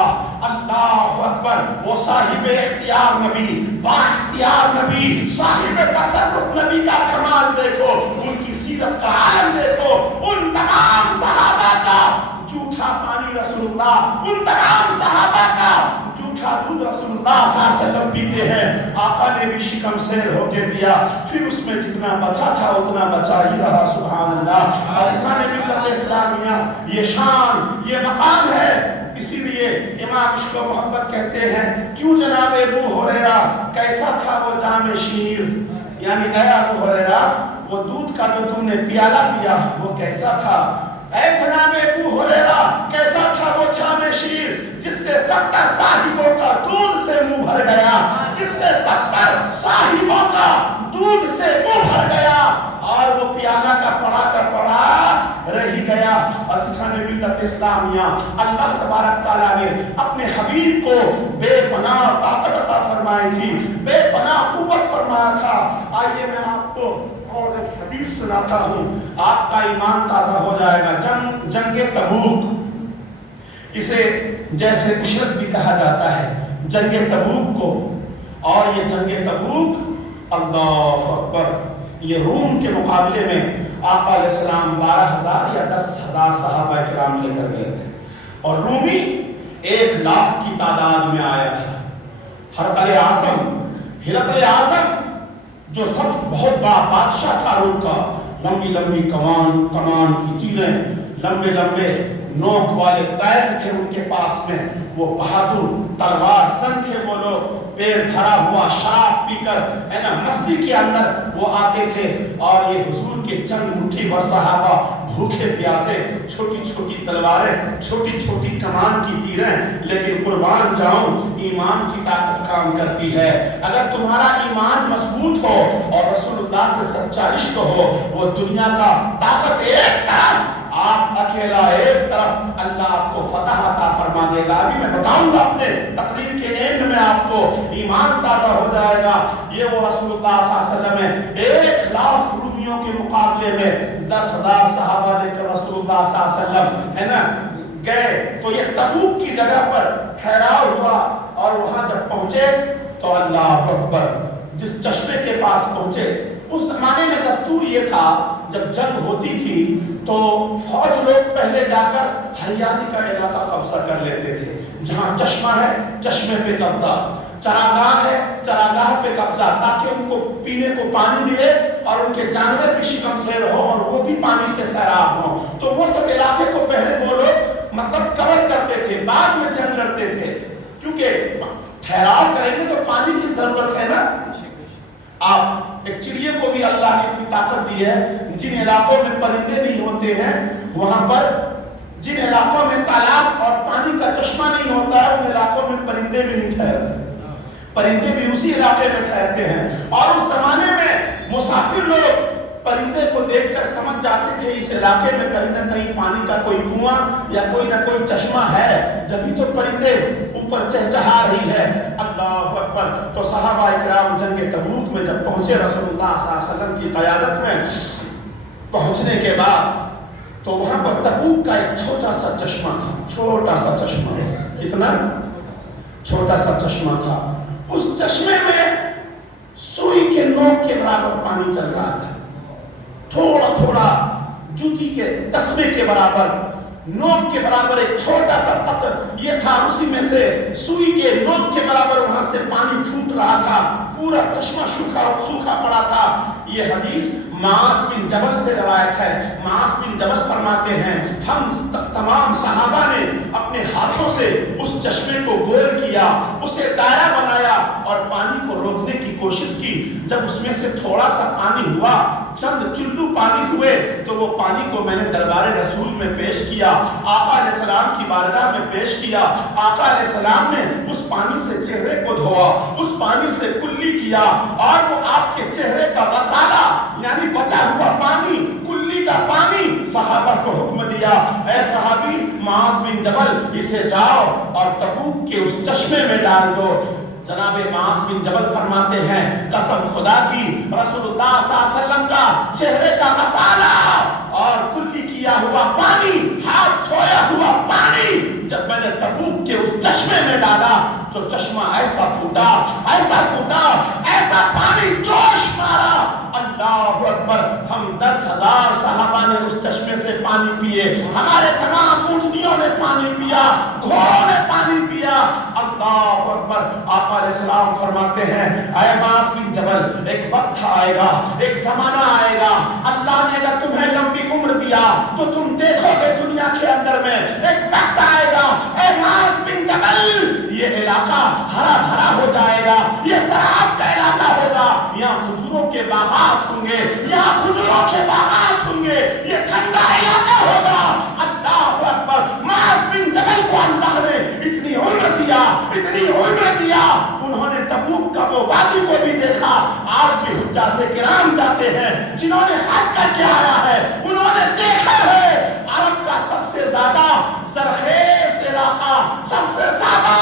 अल्लाहु अकबर, वो साहिब इख्तियार नबी, बाइख्तियार नबी, साहिब तसर्रुफ नबी का कमाल देखो, उनकी सीरत का आलम देखो। उन तमाम सहाबा का जूठा पानी रसूलुल्लाह, उन तमाम सहाबा का जूठा दूध रसूलुल्लाह सल्लल्लाहु अलैहि वसल्लम पीते हैं। आका ने भी शिकम शेर होके पिया, फिर उसमें जितना बचा था उतना बचा ही रहा, सुभान अल्लाह। और खाने मिल्लत इस्लामिया ये शान ये मकाम है। इसीलिए इमाम इश्क व मोहब्बत कहते हैं क्यों जनाब अबू हुरैरा कैसा था वो जामे शीर, यानी ऐ अबू हुरैरा वो दूध का जो तुमने प्याला पिया वो कैसा था। ऐ जनाब अबू हुरैरा कैसा था वो जामे शीर जिससे 70 साहिबों का दूध से मुंह भर गया, जिससे 70 साहिबों का दूध से मुंह भर गया और वो प्याला का पड़ा रही गया। अज़ीज़ान मिल्लत इस्लामिया, अल्लाह तबारक तआला ने अपने हबीब को बेपनाह ताकत अता फरमाई थी, बेपनाह कुव्वत फरमाया था। आइए मैं आपको और एक हदीस सुनाता हूँ, आपका ईमान ताज़ा हो जाएगा। जंगे तबूक, इसे जैसे उशरत भी कहा जाता है जंगे तबूक को, और ये जंगे तबूक अल्लाहु अकबर, ये रूम के मुकाबले में आका अलैहिस्सलाम 12,000 या 10,000 सहाबा किराम लेकर गए थे और रूमी 1 लाख की तादाद में आया था। हिरक़ल आज़म जो सब बहुत बड़ा बादशाह था रूम का, लंबी लंबी कमान की तीरें, लंबे लंबे नोक वाले पैर थे उनके पास में, वो बहादुर तलवार सन थे वो लोग, पेट भरा हुआ शराब पीकर है ना मस्ती के अंदर वो आते थे। और ये हुजूर के चंद मुट्ठी भर सहाबा भूखे प्यासे, छोटी छोटी तलवारें, छोटी छोटी कमान की तीरें, लेकिन कुर्बान जाऊं ईमान की ताकत काम करती है। अगर तुम्हारा ईमान मजबूत हो और रसूलुल्लाह से सच्चा इश्क हो, वो दुनिया का ताकत एक तरफ, आप अकेला एक तरफ, अल्लाह आपको फतह अता फरमा देगा। अभी मैं बताऊंगा अपने तकरीर के एंड में, आपको ईमान ताज़ा हो जाएगा। ये वो रसूलुल्लाह सल्लल्लाहु अलैहि वसल्लम है, 1 लाख रूमियों के मुकाबले में 10,000 सहाबा ने रसूलुल्लाह सल्लल्लाहु अलैहि वसल्लम है ना गए तो ये तबूक की जगह पर ठहराव हुआ और वहां जब पहुंचे तो अल्लाह अकबर, जिस चश्मे के पास पहुंचे, उस जमाने में दस्तूर ये था जब जंग होती थी तो फौज लोग पहले जाकर हरियाली का इलाका कब्जा कर लेते थे, जहां चश्मा है चश्मे पे कब्जा, चरागाह है चरागाह पे कब्जा, ताकि उनको पीने को पानी मिले और उनके जानवर भी शिकम से रहो और वो भी पानी से सैराब हो। तो वो सब इलाके को पहले वो लोग मतलब कवर करते थे, बाद में जंग लड़ते थे, क्योंकि ठहराव करेंगे तो पानी की जरूरत है ना। आप एक चिड़िया को भी अल्लाह ने इतनी ताकत दी है, जिन इलाकों में परिंदे नहीं होते हैं वहां पर, जिन इलाकों में तालाब और पानी का चश्मा नहीं होता है उन इलाकों में परिंदे भी नहीं ठहरते, परिंदे भी उसी इलाके में ठहरते हैं। और उस जमाने में मुसाफिर लोग परिंदे को देखकर समझ जाते थे इस इलाके में कहीं ना कहीं पानी का कोई कुआं या कोई ना कोई चश्मा है, जब तो परिंदे ऊपर चहचहा रही है। अल्लाहु अकबर। तो सहाबा इकराम जंग तबूक में जब पहुंचे रसूलुल्लाह सल्लल्लाहु अलैहि वसल्लम की क़यादत में पहुंचने के बाद तो वहां पर तबूक का एक छोटा सा चश्मा था, छोटा सा चश्मा, कितना छोटा सा चश्मा था। उस चश्मे में सुई के नोक के बराबर पानी चल रहा था, थोड़ा थोड़ा जूती के तस्मे के बराबर, नोक के बराबर एक छोटा सा तक ये था, उसी में से सुई के नोक के बराबर वहां से पानी फूट रहा था, पूरा चश्मा सूखा पड़ा था। ये हदीस मास बिन जबल से रवायत है। मास बिन जबल फरमाते हैं हम तमाम सहाबा ने अपने हाथों से उस चश्मे को गोल किया, उसे दायरा बनाया और पानी को रोकने की कोशिश की। जब उसमें से थोड़ा सा पानी हुआ, चंद चुल्लू पानी हुए, तो वो पानी को मैंने दरबार रसूल में पेश किया, आका अलैहिस्सलाम की बारगाह में पेश किया। आका अलैहिस्सलाम ने उस पानी से चेहरे को धोआ, उस पानी से कुल्ली किया और वो आपके चेहरे का गसाला यानी बचा हुआ पानी, कुल्ली का पानी सहाबा को हुक्म दिया, ऐ सहाबी मास बिन जबल इसे जाओ और तबूक के उस चश्मे में डाल दो। जनाबे मास बिन जबल फरमाते हैं कसम खुदा की, रसूलुल्लाह सल्लल्लाहु अलैहि वसल्लम का चेहरे का मसाला और कुल्ली किया हुआ पानी, हाथ धोया हुआ पानी जब मैंने तबूक के उस चश्मे में डाला तो चश्मा ऐसा फूटा, ऐसा पानी जोश मारा। अल्लाहु अकबर। हम 10,000 सहाबा ने उस चश्मे से पानी पिए, हमारे तमाम ऊँटनियों ने पानी पिया, घोड़ों ने पानी पिया। अल्लाहु अकबर। आका अलैहिस्सलाम फरमाते हैं ऐ मास बिन जबल, एक वक्त आएगा, एक जमाना आएगा, अल्लाह ने अगर तुम्हें लंबी उम्र दिया तो तुम देखोगे दुनिया के अंदर में एक वक्त आएगा, ऐ मास बिन जबल, ये इलाका हरा भरा हो जाएगा, ये शराब का इलाका होगा, यहाँ खजूरों के बागात होंगे, यहाँ खजूरों के बागात होंगे, ये ठंडा इलाका होगा। अल्लाहु अकबर। मास बिन जबल को अल्लाह ने इतनी उम्र दिया, उन्होंने तबूक का वो वादी को भी देखा। आज भी हुज्जा से किराम जाते हैं, जिन्होंने हज करके आया है उन्होंने देखा है अरब का सबसे ज्यादा सरखेज इलाका, सबसे ज्यादा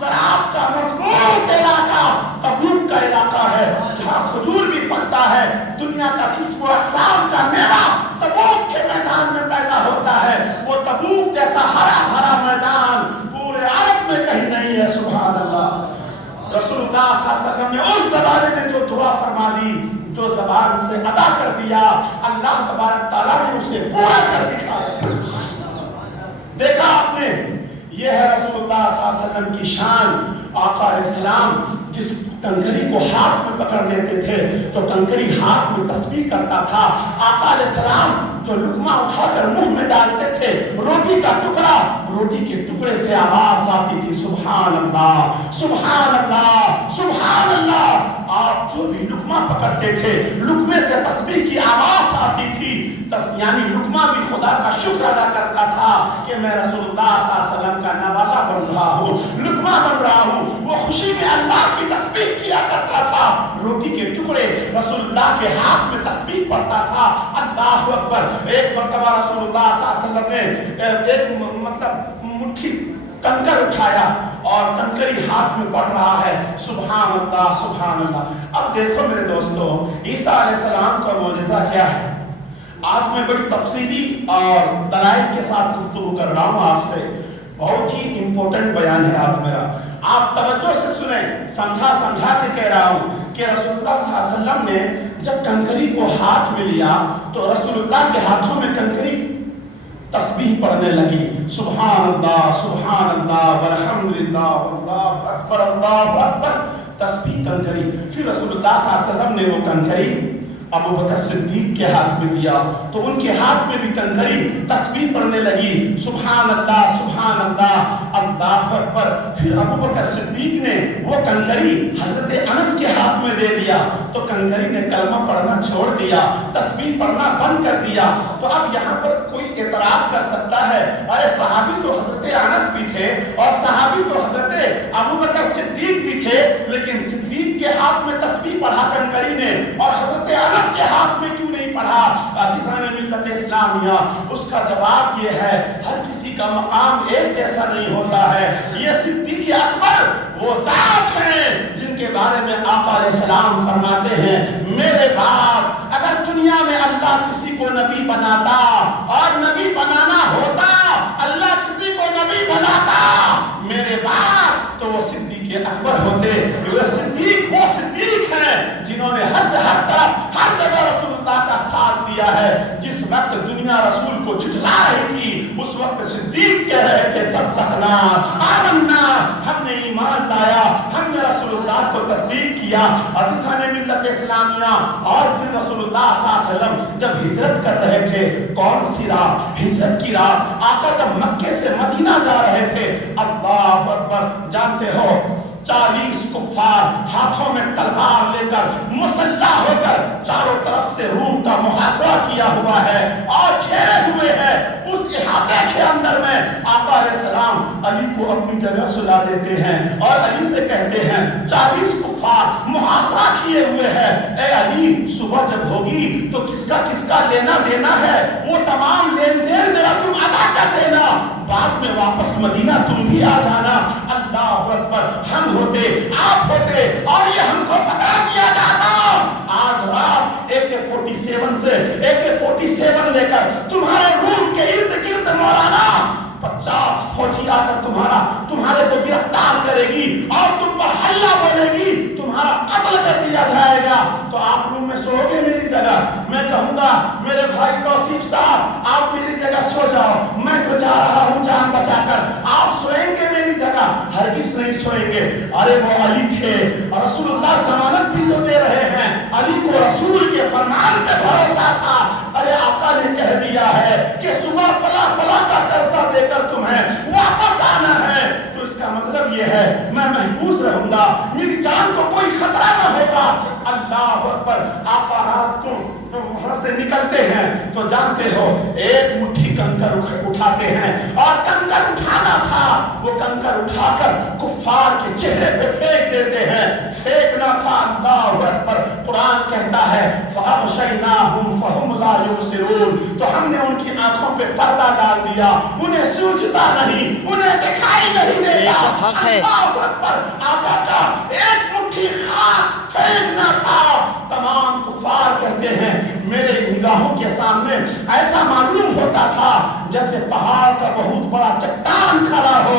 शराब का मजबूत इलाका तबूक का इलाका है, जहाँ खजूर भी फलता है। दुनिया का किस्म अक़साम का मेवा तबूक के मैदान में पैदा होता है। वो तबूक जैसा हरा भरा मैदान पूरे अरब में कहीं नहीं है। सुभान अल्लाह। रसूलुल्लाह सल्लल्लाहु अलैहि वसल्लम ने उस ज़माने में जो दुआ फरमा दी, जो ज़बान से अदा कर दिया, अल्लाह तबारक तआला ने उसे पूरा कर दिखाया। देखा आपने, ये है रसूलुल्लाह सल्लल्लाहु अलैहि वसल्लम की शान। आका अलैहिस्सलाम जिस कंकरी को हाथ में पकड़ लेते थे तो कंकरी हाथ में तस्बीह करता था। आका अलैहिस्सलाम जो लुकमा उठाकर मुंह में डालते थे, रोटी का टुकड़ा, रोटी के टुकड़े से आवाज आती थी सुभान अल्लाह, सुभान अल्लाह, सुभान अल्लाह। आप जो भी लुकमा पकड़ते थे, लुकमे से तस्बीह की आवाज आती थी, यानी लुकमा भी खुदा का शुक्र अदा करता था कि मैं रसूलुल्लाह सल्लल्लाहु अलैहि वसल्लम का नवाला बन रहा हूँ, लुकमा बन रहा हूँ। वो खुशी में अल्लाह की तस्बीह किया करता था। रोटी के टुकड़े रसूलुल्लाह के हाथ में तस्बीह पढ़ता था। अल्लाहु अकबर। एक मर्तबा रसूलुल्लाह सल्लल्लाहु अलैहि वसल्लम ने एक मतलब मुट्ठी कंकर उठाया और कंकरी हाथ में पड़ रहा है सुभान अल्लाह, सुभान अल्लाह। अब देखो मेरे दोस्तों, ईसा अलैहिस्सलाम का मौजज़ा क्या है? آج میں بڑی تفصیلی اور دلائل کے ساتھ گفتگو کر رہا ہوں آپ سے. بہت ہی امپورٹنٹ بیان ہے آج میرا. آپ توجہ سے سنیں. سمجھا کے کہہ رہا ہوں کہ رسول اللہ صلی اللہ علیہ وسلم نے جب کنکری کو ہاتھ میں لیا تو رسول اللہ کے ہاتھوں میں کنکری تسبیح پڑھنے لگی. سبحان اللہ والحمدللہ واللہ اکبر اللہ اکبر. تسبیح کنکری. پھر رسول اللہ صلی اللہ علیہ وسلم نے وہ کنکری ابو بکر صدیق کے ہاتھ میں دیا تو ان کے ہاتھ میں بھی کنکری تسبیح پڑھنے لگی. سبحان اللہ اللہ اکبر. پھر ابو بکر صدیق نے وہ کنکری حضرت انس کے ہاتھ میں دے دیا تو کنکری نے کلمہ پڑھنا چھوڑ دیا, تسبیح پڑھنا بند کر دیا. تو اب یہاں پر کوئی اعتراض کر سکتا ہے, ارے صحابی تو حضرت انس بھی تھے اور صحابی تو حضرت ابو بکر صدیق بھی تھے, لیکن صدیق کے ہاتھ میں تسبیح پڑھا کنکری نے اور حضرت انس کے ہاتھ میں کیوں نہیں پڑھا؟ عزیزان ملت اسلامیہ, اس کا جواب یہ ہے ہر کسی کا مقام ایک جیسا نہیں ہوتا ہے. یہ صدیق اکبر وہ ذات ہیں جن کے بارے میں آقا علیہ السلام فرماتے ہیں میرے باپ اگر دنیا میں اللہ کسی کو نبی بناتا اور نبی بنانا ہوتا, اللہ کسی کو نبی بناتا میرے باپ تو وہ صدیق اکبر ہوتے. وہ صدیق ہیں جنہوں نے ہر جگہ رسول اللہ کا ساتھ دیا ہے. جس وقت دنیا رسول کو جھٹلا رہی تھی اس وقت صدیق کہہ رہے کہ صدقنا آمنا, ہم نے ایمان لایا, ہم نے رسول اللہ کو تصدیق کیا. عزیزان ملت اسلامیہ, اور پھر رسول اللہ صلی اللہ علیہ وسلم جب ہجرت کر رہے تھے, کون سی راہ؟ ہجرت کی راہ. آقا جب مکے سے مدینہ جا رہے تھے, اللہ اکبر, جانتے ہو 40 کفار ہاتھوں میں تلوار لے کر مسلح ہو کر چاروں طرف سے روم کا محاصرہ کیا ہوا ہے اور گھیرے ہوئے ہیں. اس احاطے کے اندر میں آقا علیہ السلام علی کو اپنی جگہ سلا دیتے ہیں اور علی سے کہتے ہیں 40 کفار محاصرہ کیے ہوئے ہیں, اے علی صبح جب ہوگی تو کس کا لینا دینا ہے وہ تمام لین دین میرا تم ادا کر دینا, بعد میں واپس مدینہ تم بھی آ جانا. اللہ اکبر. ہم ہوتے, آپ ہوتے اور یہ ہم کو پتا کیا جاتا, آج رات AK-47 لے کر تمہارے روم کے ارد گرد مولانا 50 فوجی آ کر تمہارے کو گرفتار کرے گی اور تم پر حملہ بولے گی, تمہارا قتل کر دیا جائے گا. تو آپ روم میں سو گے میری جگہ؟ میں کہوں گا میرے بھائی توصیف صاحب آپ میری جگہ سو جاؤ, میں تو جا رہا ہوں جان بچا کر, آپ سوئیں گے میری جگہ؟ ہرگز نہیں سوئیں گے. ارے وہ علی تھے اور رسول اللہ ضمانت بھی تو دے رہے ہیں, علی کو رسول کے فرمان پہ بھروسہ تھا. ارے آقا نے کہہ دیا ہے کہ صبح فلاں کا قرضہ دے کر تمہیں واپس آنا ہے, تو اس کا مطلب یہ ہے میں محفوظ رہوں گا, میری جان کو کوئی خطرہ نہ ہوگا. اللہ اکبر. آقا رات کو وہاں سے نکلتے ہیں تو جانتے ہو ایک مٹھی کنکر اٹھاتے ہیں اور کنکر اٹھانا تھا, وہ کنکر اٹھا کر کفار کے چہرے پہ پھینک دیتے ہیں, پھینکنا تھا. اللہ اکبر. قرآن کہتا ہے فَأَغْشَيْنَاهُمْ فَهُمْ لَا يُبْصِرُونَ, تو ہم نے ان کی آنکھوں پہ پردہ ڈال دیا, انہیں سوجتا نہیں, انہیں دکھائی نہیں دیتا. اللہ اکبر. آقا کا ایک مٹھی خاک پھینکنا تھا. تمام کفار کہتے ہیں میرے نگاہوں کے سامنے ایسا معلوم ہوتا تھا جیسے پہاڑ کا بہت بڑا چٹان کھڑا ہو.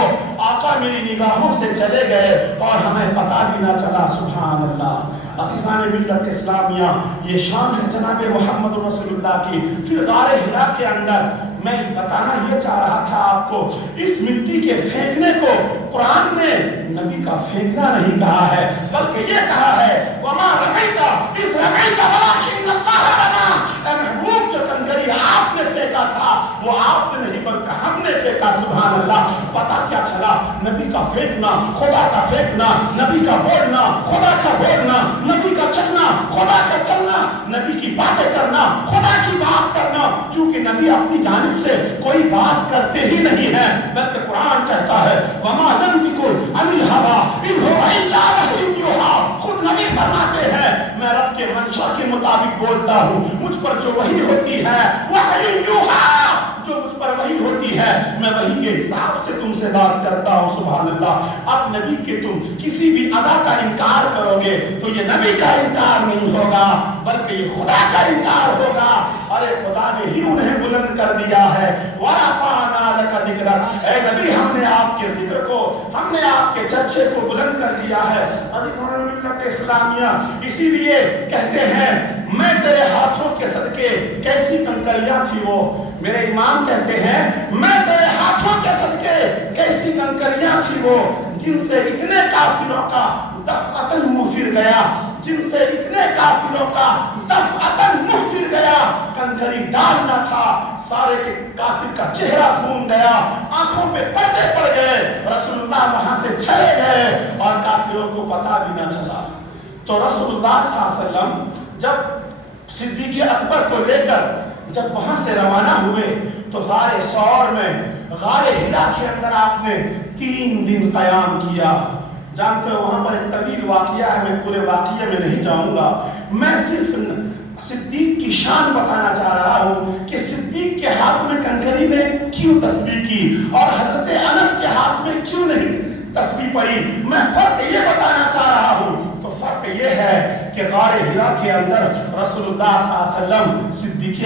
آقا میری نگاہوں سے چلے گئے اور ہمیں پتا بھی نہ چلا. سبحان اللہ. عزیزان ملت اسلامیہ, یہ شان ہے جناب محمد رسول اللہ کی. پھر غار حرا کے اندر میں بتانا یہ چاہ رہا تھا آپ کو, اس مٹی کے پھینکنے کو قرآن نے نبی کا پھینکنا نہیں کہا ہے, بلکہ یہ کہا ہے وَمَا رَمَيْتَ إِذْ رَمَيْتَ وَلَكِنَّ اللَّهَ رَمَى. اے محبوب, جو کنکری آپ نے پھینکا تھا وہ آپ نے نہیں بلکہ ہم نے پھینکا. سبحان اللہ. پتا کیا چلا؟ نبی کا پھینکنا, خدا کا پھینکنا, نبی کا بولنا, خدا کا بولنا, نبی کا چلنا, خدا کا چلنا, نبی کی باتیں کرنا, خدا کی بات کرنا, کیونکہ نبی اپنی جانب سے کوئی بات کرتے ہی نہیں ہے, بلکہ قرآن کہتا ہے وَمَا يَنطِقُ عَنِ الْهَوَىٰ إِنْ هُوَ إِلَّا وَحْيٌ يُوحَىٰ. خود نبی فرماتے ہیں میں رب کے منشا کے مطابق بولتا ہوں, مجھ پر جو وحی ہوتی ہے وحی یوحیٰ, جو مجھ پر وحی ہوتی ہے میں وحی کے حساب سے تم سے بات کرتا ہوں. سبحان اللہ. اب نبی کے تم کسی بھی ادا کا انکار کرو گے تو یہ نبی کا انکار نہیں ہوگا بلکہ یہ خدا کا انکار ہوگا. अरे खुदा ने ही उन्हें बुलंद कर दिया है। वरफ़अना लका ज़िक्रक, ऐ नबी हमने आपके जिक्र को, हमने आपके चर्चे को बुलंद कर दिया है। मिल्लत इस्लामिया इसीलिए कहते हैं मैं तेरे हाथों के सदके, कैसी कंकरियां थी वो। मेरे इमाम कहते हैं मैं तेरे हाथों के सदके कैसी कंकरियां थी वो, जिनसे इतने काफिरों का दफअतन मुंह फिर गया, जिनसे इतने काफिरों का दफअतन मुंह फिर गया। कंकरी डालना था, सारे के काफिर का चेहरा घूम गया, आंखों पे पर्दे पड़ गए, रसूलुल्लाह वहां से चले गए और काफिरों को पता भी ना चला। तो रसूलुल्लाह सल्लल्लाहु अलैहि वसल्लम जब सिद्दीक़ अकबर को लेकर जब वहां से रवाना हुए तो गारे सौर में, गारे हिरा के अंदर आपने 3 दिन क़याम किया। जानते हो वहां पर एक तवील वाक़िया है, मैं पूरे वाक़िये में नहीं जाऊंगा, मैं सिर्फ सिद्दीक़ की शान बताना चाह रहा हूं कि सिद्दीक़ के हाथ में कंकरी ने क्यों तस्बीह की और हजरत अनस के हाथ में क्यों नहीं तस्बीह पड़ी। मैं फर्क ये बताना चाह रहा हूं। तो फर्क ये है कि गारे हिरा के अंदर रसूलुल्लाह सल्लल्लाहु अलैहि वसल्लम सिद्दीक़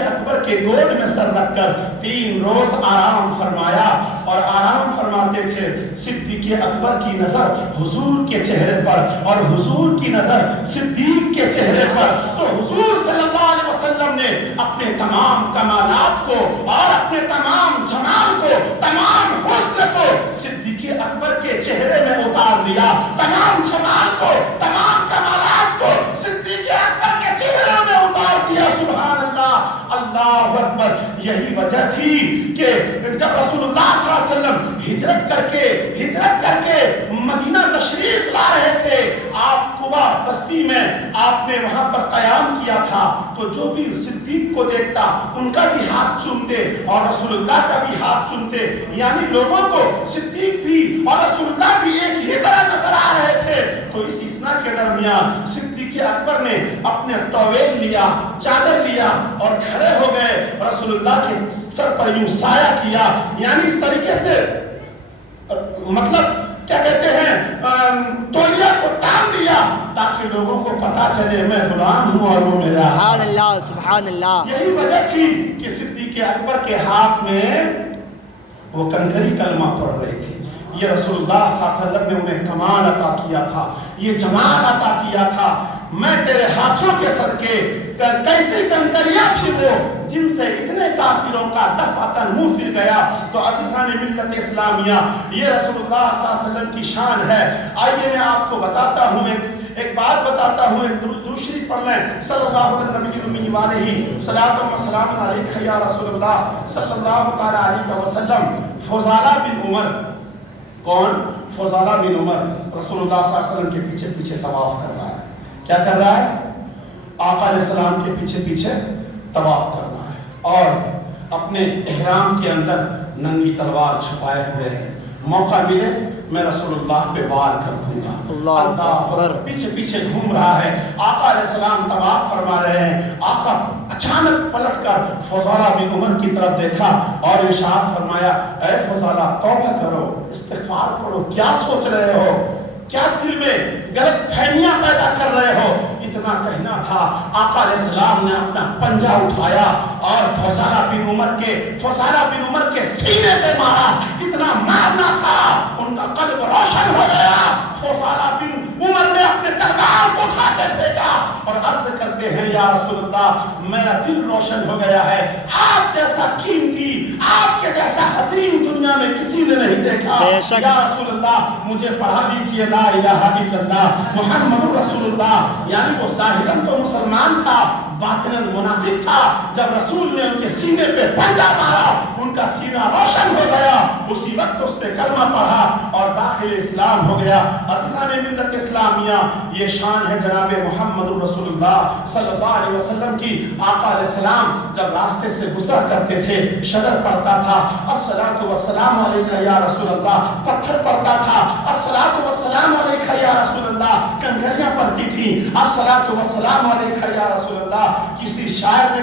अकबर के गोद में सर रखकर 3 रोज आराम फरमाया और आराम फरमाते थे। सिद्दीक़ अकबर की नजर हुजूर के चेहरे पर और हुजूर की नजर सिद्दीक़ के चेहरे पर। तो हुजूर सल्लल्लाहु अलैहि वसल्लम ने अपने तमाम कमालात को और अपने तमाम जमाल को, तमाम हुस्न को सिद्दीक़ अकबर के चेहरे में उतार दिया, तमाम जमाल को, तमाम कमालात को सिद्दीक़ अकबर के चेहरे में उतार दिया। सुभान अल्लाह, अल्लाहु अकबर। यही वजह थी कि जब रसूलुल्लाह सल्लल्लाहु अलैहि वसल्लम हिजरत करके मदीना तशरीफ ला रहे थे, आप कुबा बस्ती में आपने वहां पर क़याम किया था, तो जो भी सिद्दीक़ को देखता उनका भी हाथ चूमते और रसूलुल्लाह का भी हाथ चूमते, यानी लोगों को सिद्दीक़ भी और रसूलुल्लाह भी एक ही तरह नजर आ रहे थे। तो इस इस्ना के दरमियान सिद्दीक़ अकबर ने अपने टॉवेल लिया, चादर लिया और खड़े हो गए, रसूलुल्लाह के सर पर यूं साया किया, यानी इस तरीके से, मतलब क्या कहते हैं, तौलिया को टांग दिया ताकि लोगों को पता चले मैं गुलाम हूं और वो मेरा। सुभान अल्लाह, सुभान अल्लाह। यही वजह थी कि सिद्दीक़ अकबर के हाथ में वो कंकरी कलमा पढ़ रही थी। ये रसूलुल्लाह सल्लल्लाहु अलैहि वसल्लम ने उन्हें कमाल अता किया था, ये जमाल अता किया था। मैं तेरे हाथों के सदके कैसी कंकरियां थी वो, जिनसे इतने काफिरों का दफअतन मुंह फिर गया। तो अज़ीज़ान मिल्लत इस्लामिया, ये रसूलुल्लाह सल्लल्लाहु अलैहि वसल्लम की शान है। आइए मैं आपको बताता हूँ, एक बात बताता हूँ, एक दूसरी पढ़ लें। सल्लल्लाहु अलैहि वसल्लम या रसूलुल्लाह सल्लल्लाहु अलैहि वसल्लम। फज़ाला बिन उमर, कौन? फज़ाला बिन उमर रसूलुल्लाह सल्लल्लाहु अलैहि वसल्लम के पीछे पीछे तवाफ कर रहा है। क्या कर रहा है? आका अलैहिस्सलाम के पीछे पीछे तवाफ कर रहा है और अपने इहराम के अंदर नंगी तलवार छुपाए हुए है। मौका मिले मैं रसूलुल्लाह पे वार कर दूंगा। अल्लाह पीछे पीछे घूम रहा है। आका अलैहिस्सलाम तवाफ फरमा रहे हैं। आका अचानक पलटकर फज़ाला बिन उमर की तरफ देखा और इरशाद फरमाया, ऐ फज़ाला तौबा करो, इस्तिग़फ़ार करो, क्या सोच रहे हो, क्या दिल में गलत फहमियां पैदा कर रहे हो। इतना कहना था, आका अलैहिस्सलाम ने अपना पंजा उठाया और फज़ाला बिन उमर के सीने पे मारा। इतना मारना था, उनका कल्ब रोशन हो गया। फज़ाला बिन उमर ने अपने तलवार को उठा के फेंका और अर्ज़ करते हैं, या रसूलुल्लाह मेरा दिल रोशन हो गया है। आप जैसा कीमती, आपके जैसा हसीन दुनिया में किसी ने नहीं देखा। या रसूलुल्लाह मुझे पढ़ा दीजिए ला इलाहा इल्लल्लाह मुहम्मदुर रसूलुल्लाह। यानी वो ज़ाहिरन तो मुसलमान था, बातिनन मुनाफिक था। जब रसूल ने उनके सीने पे पंजा मारा, उनका सीना रोशन हो गया। उसी वक्त उसने कलमा पढ़ा और दाखिल इस्लाम हो गया। अज़ीज़ान मिल्लत इस्लामिया, ये शान है जनाब मुहम्मदुर रसूलुल्लाह सल्लल्लाहु अलैहि वसल्लम की। आका अलैहिस्सलाम जब रास्ते से गुजरा करते थे, शदर पड़ता था, अस्सलातु वस्सलामु अलैका या रसूलल्लाह, पत्थर पड़ता था, अस्सलातु वस्सलामु अलैका या रसूलल्लाह, कंकरियां पड़ती थी, अस्सलातु वस्सलामु अलैका या रसूलल्लाह। किसी शायर ने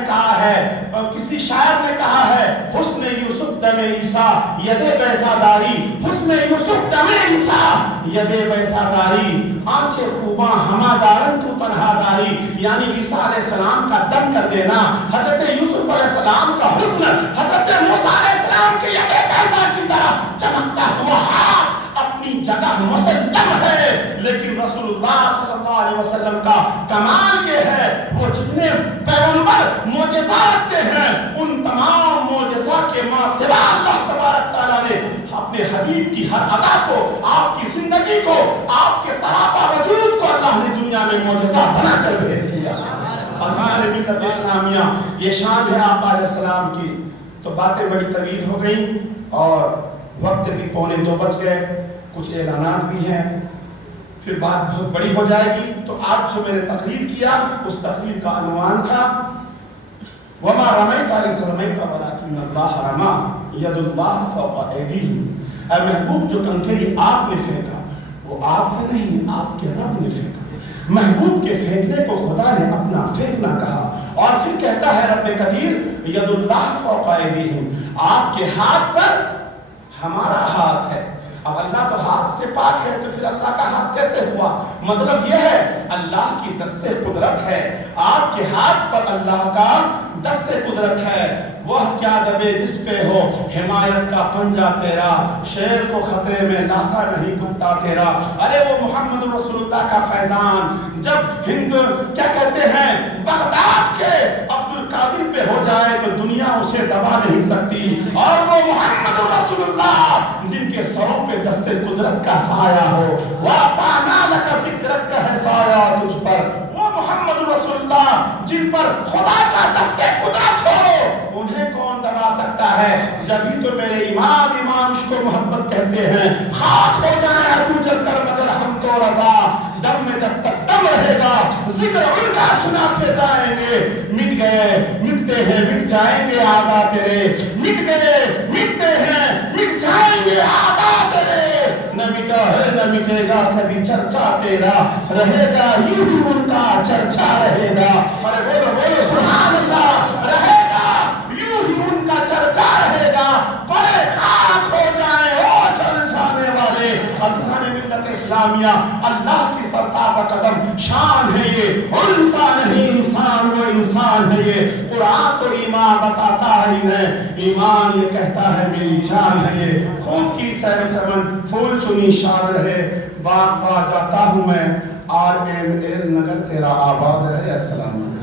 कहा है, हुस्न यूसुफ دم عیسیٰ ید بیضاداری، حسن یوسف دم عیسیٰ ید بیضاداری، آنچے خوباں ہما دارن تو تنہا داری، یعنی عیسیٰ علیہ السلام کا دم کر دینا، حضرت یوسف علیہ السلام کا حسن حضرت موسیٰ علیہ السلام کے ید بیضا کی طرح چمکتا ہوا ہاتھ اپنی جگہ مسلم ہے، لیکن رسول اللہ صلی اللہ علیہ وسلم کا کمال یہ ہے وہ جتنے پیغمبر معجزات کے ہیں ان تمام معجزات کے ماں سوا اللہ تبارک تعالیٰ نے اپنے حبیب کی ہر ادا کو، آپ کی زندگی کو، آپ کے سراپا وجود کو اللہ نے دنیا میں معجزہ بنا کر بھیج دیا۔ ہمارے ملت اسلامیہ یہ شان ہے آقا علیہ السلام کی۔ تو باتیں بڑی طویل ہو گئیں اور وقت بھی 1:45 بج گئے، کچھ اعلانات بھی ہیں، پھر بات بہت بڑی ہو جائے گی۔ تو آج جو میں نے تقریر کیا اس تقریر کا عنوان تھا وَمَا رَمَيْتَ إِذْ رَمَيْتَ وَلَكِنَّ اللَّهَ رَمَىٰ يَدُ اللَّهِ فَوْقَ أَيْدِيهِمْ۔ اے محبوب جو کنکری آپ نے پھینکا وہ آپ نے نہیں، آپ کے رب نے پھینکا۔ محبوب کے پھینکنے کو خدا نے اپنا پھینکنا کہا، اور پھر کہتا ہے رب قدیر ید اللہ فوق ایدیہم، آپ کے ہاتھ پر ہمارا ہاتھ ہے۔ اب اللہ تو ہاتھ سے پاک ہے تو پھر اللہ کا ہاتھ کیسے ہوا؟ مطلب یہ ہے اللہ کی دست قدرت ہے، آپ کے ہاتھ پر اللہ کا دست قدرت ہے۔ وہ کیا دبے جس پہ ہو حمایت کا پنجہ تیرا، شیر کو خطرے میں لاتا نہیں کتا تیرا۔ ارے وہ محمد رسول اللہ کا فیضان جب ہند کیا کہتے ہیں بغداد کے عبد القادر پہ ہو جائے تو دنیا اسے دبا نہیں سکتی، اور وہ محمد رسول اللہ جن کے سروں پہ دست قدرت کا سایہ ہو، وَأَطَعْنَا لَكَ ذِكْرَكَ ہے سایہ تجھ پر، وہ محمد رسول اللہ جن پر خدا کا دست قدرت ہو، انہیں کون دبا سکتا ہے؟ جبھی تو میرے امام عشق و محبت کہتے ہیں خاک ہو جائے ابو جل کر مگر ہم تو رضا، دم میں جب تک دم رہے گا ذکر ان کا سناتے جائیں گے، مٹ گئے مٹتے ہیں مٹ جائیں گے آبا تیرے، مٹ گئے مٹتے ہیں مٹ جائیں گے آبا تیرے، نہ مٹا ہے نہ مٹے گا کبھی چرچا تیرا، رہے گا یوں ہی ان کا چرچا رہے گا۔ ارے بولو بولو سبحان اللہ، رہے گا یوں ہی ان کا چرچا رہے گا، بڑے خاک ہو جائیں او چل جانے والے۔ ارکان ملت اسلامیہ اللہ کی سرتاپا قدم شان ہے یہ، انسان نہیں انسان وہ انسان ہے یہ۔ قرآن تو ایمان بتاتا ہی ہے، ایمان یہ کہتا ہے میری جان ہے یہ۔ خود کی سیر چمن پھول چنی شان رہے، باغ پا جاتا ہوں میں، RML نگر تیرا آباد رہے۔ السلام علیکم۔